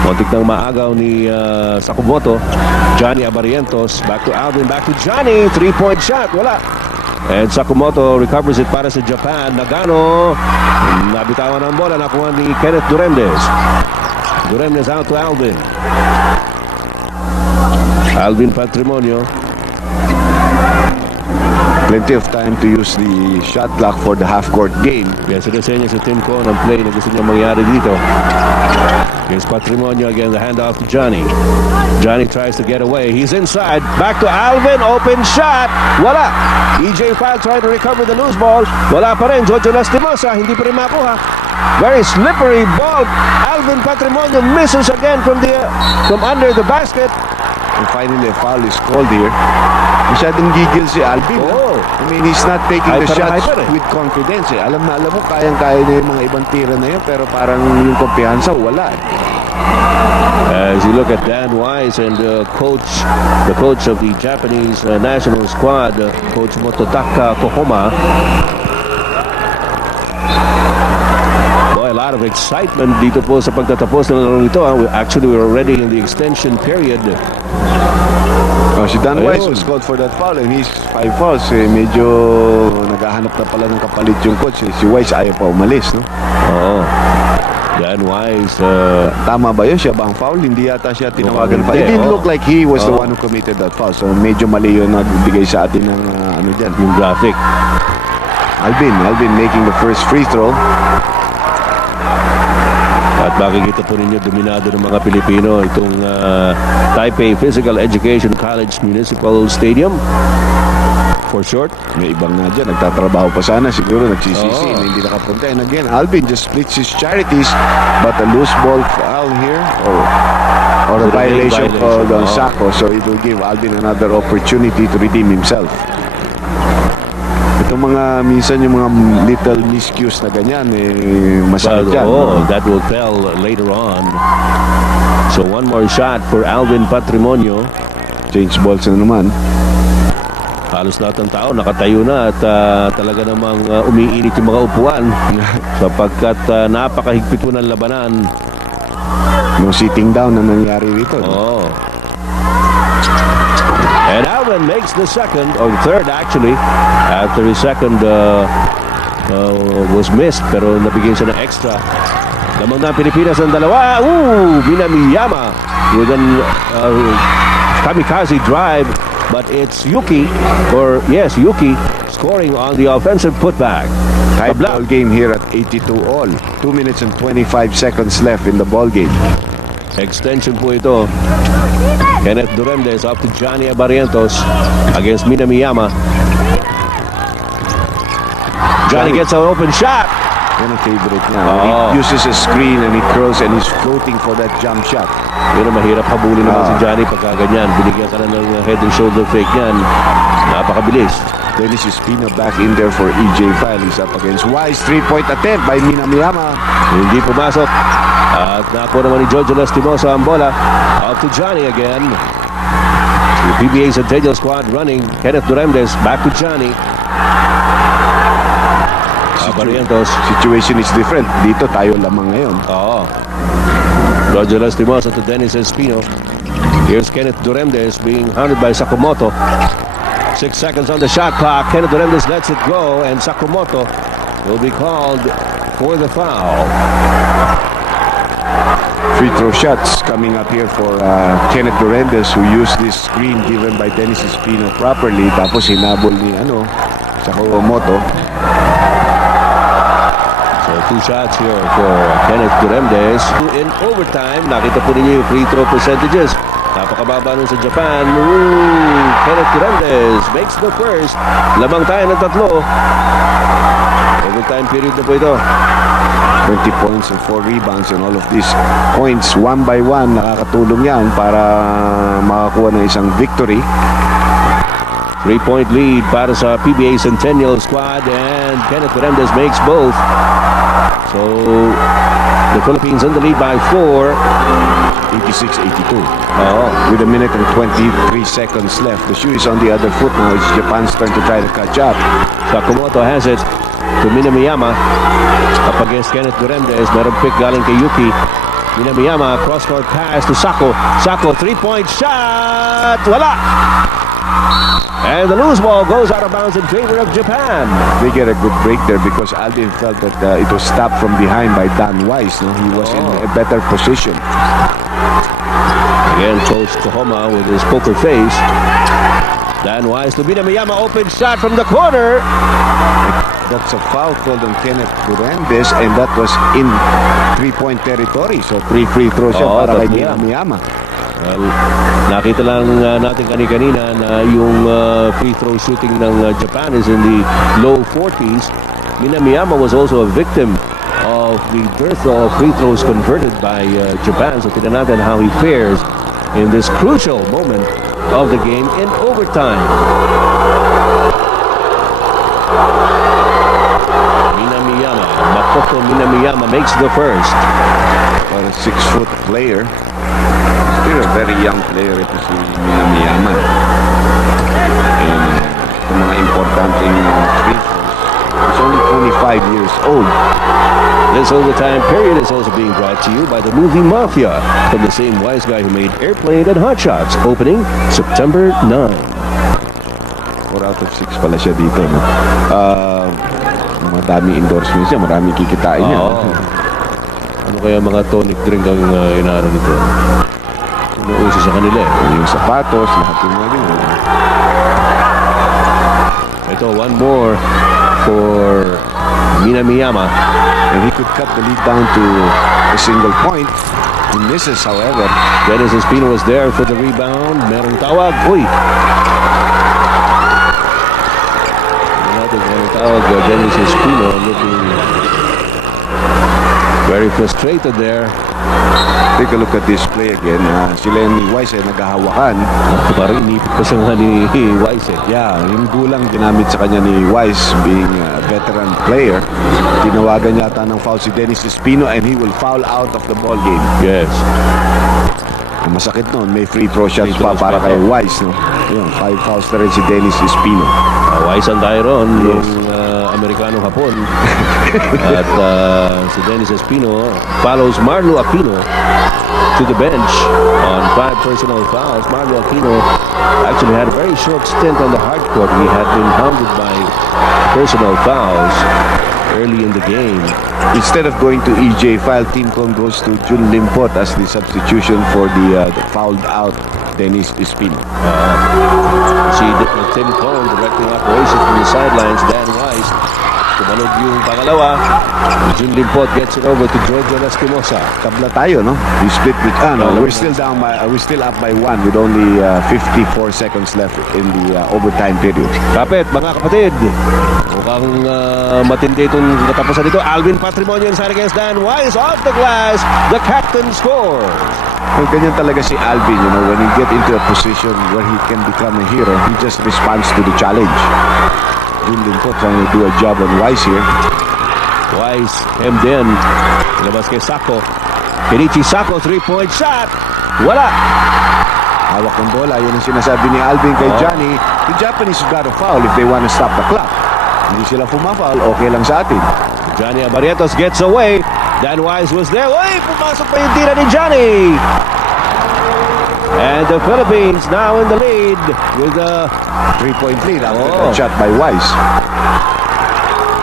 Kontik nang maagaw ni Sakamoto. Johnny Abarientos. Back to Alvin, back to Johnny. 3-point shot. Wala. And Sakamoto recovers it para sa Japan. Nagano. Nabitawan ang bola. Nakuha ni Kenneth Duremdes. Duremdes out to Alvin. Alvin Patrimonio. Plenty of time to use the shot clock for the half-court game. Yan, sinasenya sa Tim Cohn ang play na gusto niya mangyari dito. Here's Patrimonio again, the handoff to Johnny. Johnny tries to get away. He's inside. Back to Alvin. Open shot. Wala. EJ Fal trying to recover the loose ball. Wala pa rin. Jojo Lastimosa. Hindi pa rin makuha. Very slippery ball. Alvin Patrimonio misses again from under the basket. And finally, a foul is called here. Masyadong gigil si Alvin. I mean, he's not taking the shots with confidence. Alam mo, kayang-kaya na yung mga ibang tira na yun, pero parang yung kumpiyansa, wala. As you look at Dan Wise and the coach of the Japanese national squad, Coach Mototaka Kohoma. Boy, a lot of excitement dito po sa pagtatapos ng laro ito. Actually, we're already in the extension period. Si Dan Wise was called for that foul and he's 5 fouls. Medyo naghahanap na pala ng kapalit yung coach. Si Wise ayaw pa umalis, no? Dan Wise. Tama ba yun? Siya ba ang foul? Hindi yata siya tinawagan pa. It didn't look like he was the one who committed that foul. So medyo mali yun nagbigay sa atin ng Yung graphic. Alvin making the first free throw. At makikita po ninyo, dominado ng mga Pilipino itong Taipei Physical Education College Municipal Stadium. For short. May ibang nga dyan, nagtatrabaho pa sana. Siguro nagsisisi, hindi nakapunta. And again, Alvin just splits his charities. But a loose ball foul here. Or a violation called on Sako. So it will give Alvin another opportunity to redeem himself. Itong mga, minsan yung mga little miscues na ganyan, masakit yan. That will tell later on. So one more shot for Alvin Patrimonio. Change balls na naman. Halos lahat ng tao nakatayo na at talaga namang umiinit yung mga upuan sapagkat napakahigpit po ng labanan. No sitting down na nangyari rito. And Alvin makes the second, or third actually, after his second was missed, pero nabigyan siya ng extra. Lamang na Pilipinas ang dalawa. Minamiyama with an kamikaze drive. But it's Yuki scoring on the offensive putback. Tied ball game here at 82 all. 2 minutes and 25 seconds left in the ball game. Extension po ito. Kenneth Duremdes up to Johnny Abarientos against Minamiyama. Johnny gets an open shot. Yan ang favorite niya. He uses a screen and he throws and he's floating for that jump shot. Pero mahirap habulin naman si Johnny pagka ganyan. Binigyan ka na ng head and shoulder fake niyan. Napakabilis. Dennis Espino back in there for EJ File. He's up against Wise. 3-point attempt by Minamiyama. Hindi pumasok. At napo naman ni Jojo Lastimosa ang bola. Up to Johnny again. The PBA Centennial squad running. Kenneth Duremdes back to Johnny. Abarientos. Situation is different. Dito tayo lamang ngayon. Jojo Lastimosa to Dennis Espino. Here's Kenneth Duremdes being hounded by Sakamoto. 6 seconds on the shot clock. Kenneth Duremdes lets it go, and Sakamoto will be called for the foul. Free throw shots coming up here for Kenneth Duremdes, who used this screen given by Dennis Espino properly. Tapos hinabol ni Sakamoto. So 2 shots here for Kenneth Duremdes. In overtime, nakita po ninyo yung free throw percentages. Napakababa nun sa Japan. Kenneth Duremdes makes the first. Lamang tayo ng 3. Overtime period na po ito. 20 points and 4 rebounds and all of these points one by one, nakakatulong yan para makakuha ng isang victory. 3-point lead para sa PBA Centennial squad, and Kenneth Duremdes makes both. So the Philippines in the lead by 4. 86-82. With a minute and 23 seconds left. The shoe is on the other foot now. It's Japan's turn to try to catch up. Sakamoto has it to Minamiyama. Up against Kenneth Duremdes. Meron pick galing kay Yuki. Minamiyama, cross-court pass to Sako. Sako, 3-point shot! Wala! And the loose ball goes out of bounds in favor of Japan. They get a good break there because Aldin felt that it was stopped from behind by Dan Weiss. No? He was in a better position. Again, Coach Kohoma with his poker face. Dan Weiss to Minamiyama, open shot from the corner. That's a foul called on Kenneth Duremdes, and that was in 3-point territory. So 3 free throws siya para kay Minamiyama. Well, nakita lang natin kanina na yung free throw shooting ng Japan is in the low 40s. Minamiyama was also a victim of the dearth of free throws converted by Japan. So tignan natin how he fares in this crucial moment of the game in overtime. Makoto Minamiyama makes the first. For a 6-foot player, still a very young player ito si Minamiyama. And ito mga importanteng free throws. He's only 25 years old. This overtime period is also being brought to you by the movie Mafia, from the same wise guy who made Airplane and Hot Shots, opening September 9. 4 out of 6 pala siya dito. No? Madami endorsements niya, marami kikitain niya. Ano kaya mga tonic drink ang inaano nito? Inuuso sa kanila eh. Yung sapatos, lahat yung mga ganyan. Ito, one more for Minamiyama. And he could cut the lead down to a single point. He misses, however. Dennis Espino was there for the rebound. Merong tawag. Uy! Merong tawag. Dennis Espino looking very frustrated there. Take a look at this play again. Sila ni Weiss ay naghahawakan. Parang inipit pa siya nga ni Weiss eh. Yeah, yung gulang ginamit sa kanya ni Weiss being a veteran player. Tinawagan yata ng foul si Dennis Espino and he will foul out of the ball game. Yes. Masakit noon, may free throw shots pa para kay Weiss. No? Yun, 5 fouls na rin si Dennis Espino. Weiss ang tayo ron, yung Amerikanong Hapon. At si Dennis Espino follows Marlo Aquino to the bench on 5 personal fouls. Marlo Aquino actually had a very short stint on the hard court. He had been hounded by personal fouls. early in the game. Instead of going to EJ File, Team Con goes to Jun Limpot as the substitution for the fouled out Dennis Espino. Si Tim Cone directing operations from the sidelines. Dan Wise tumalog yung pangalawa. Jun Limpot gets it over to Giorgio Lastimosa. Tabla tayo, no? We split with, we're still down by, we're still up by 1 with only 54 seconds left in the overtime period. Kapit, mga kapatid. Mukhang matindi itong natapasan dito. Alvin Patrimonio inside against Dan Wise. Off the glass, the captain scores. Well, ganyan talaga si Alvin, you know, when he get into a position where he can become a hero, he just responds to the challenge. Jun Limpot trying to do a job on Wise here. Wise hemmed in. Ilabas kay Sako. Kenichi Sako, 3-point shot. Wala. Hawak ng bola, yun ang sinasabi ni Alvin kay Johnny. The Japanese got to foul if they want to stop the clock. Hindi sila pumafoul, okay lang sa atin. Johnny Abarrientos gets away. Dan Wise was there. Uy, pumasok pa yung tira ni Johnny. And the Philippines now in the lead with a 3-point lead after that shot by Wise.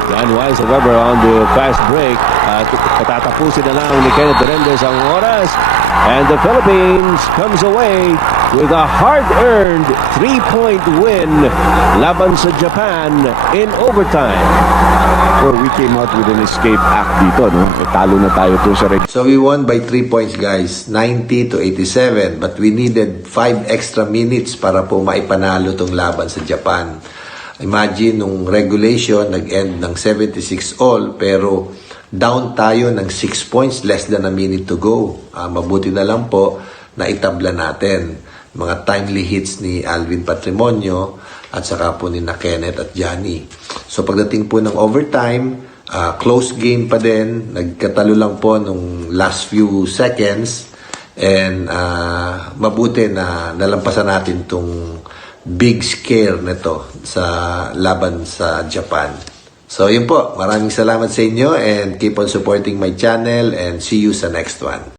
Dan Wise, however, on the fast break. Patatapusin na lang ni Kenneth Rendez ang oras. And the Philippines comes away with a hard-earned 3-point win laban sa Japan in overtime. Or we came out with an escape act dito, no? Talo na tayo to sa So we won by 3 points, guys. 90-87. But we needed 5 extra minutes para po maipanalo tong laban sa Japan. Imagine, nung regulation, nag-end ng 76 all, pero down tayo ng 6 points, less than a minute to go. Mabuti na lang po na itabla natin. Mga timely hits ni Alvin Patrimonio at saka po ni Kenneth at Johnny. So pagdating po ng overtime, close game pa din. Nagkatalo lang po nung last few seconds. And mabuti na nalampasan natin tong big scare nito sa laban sa Japan. So yun po, maraming salamat sa inyo and keep on supporting my channel and see you sa next one.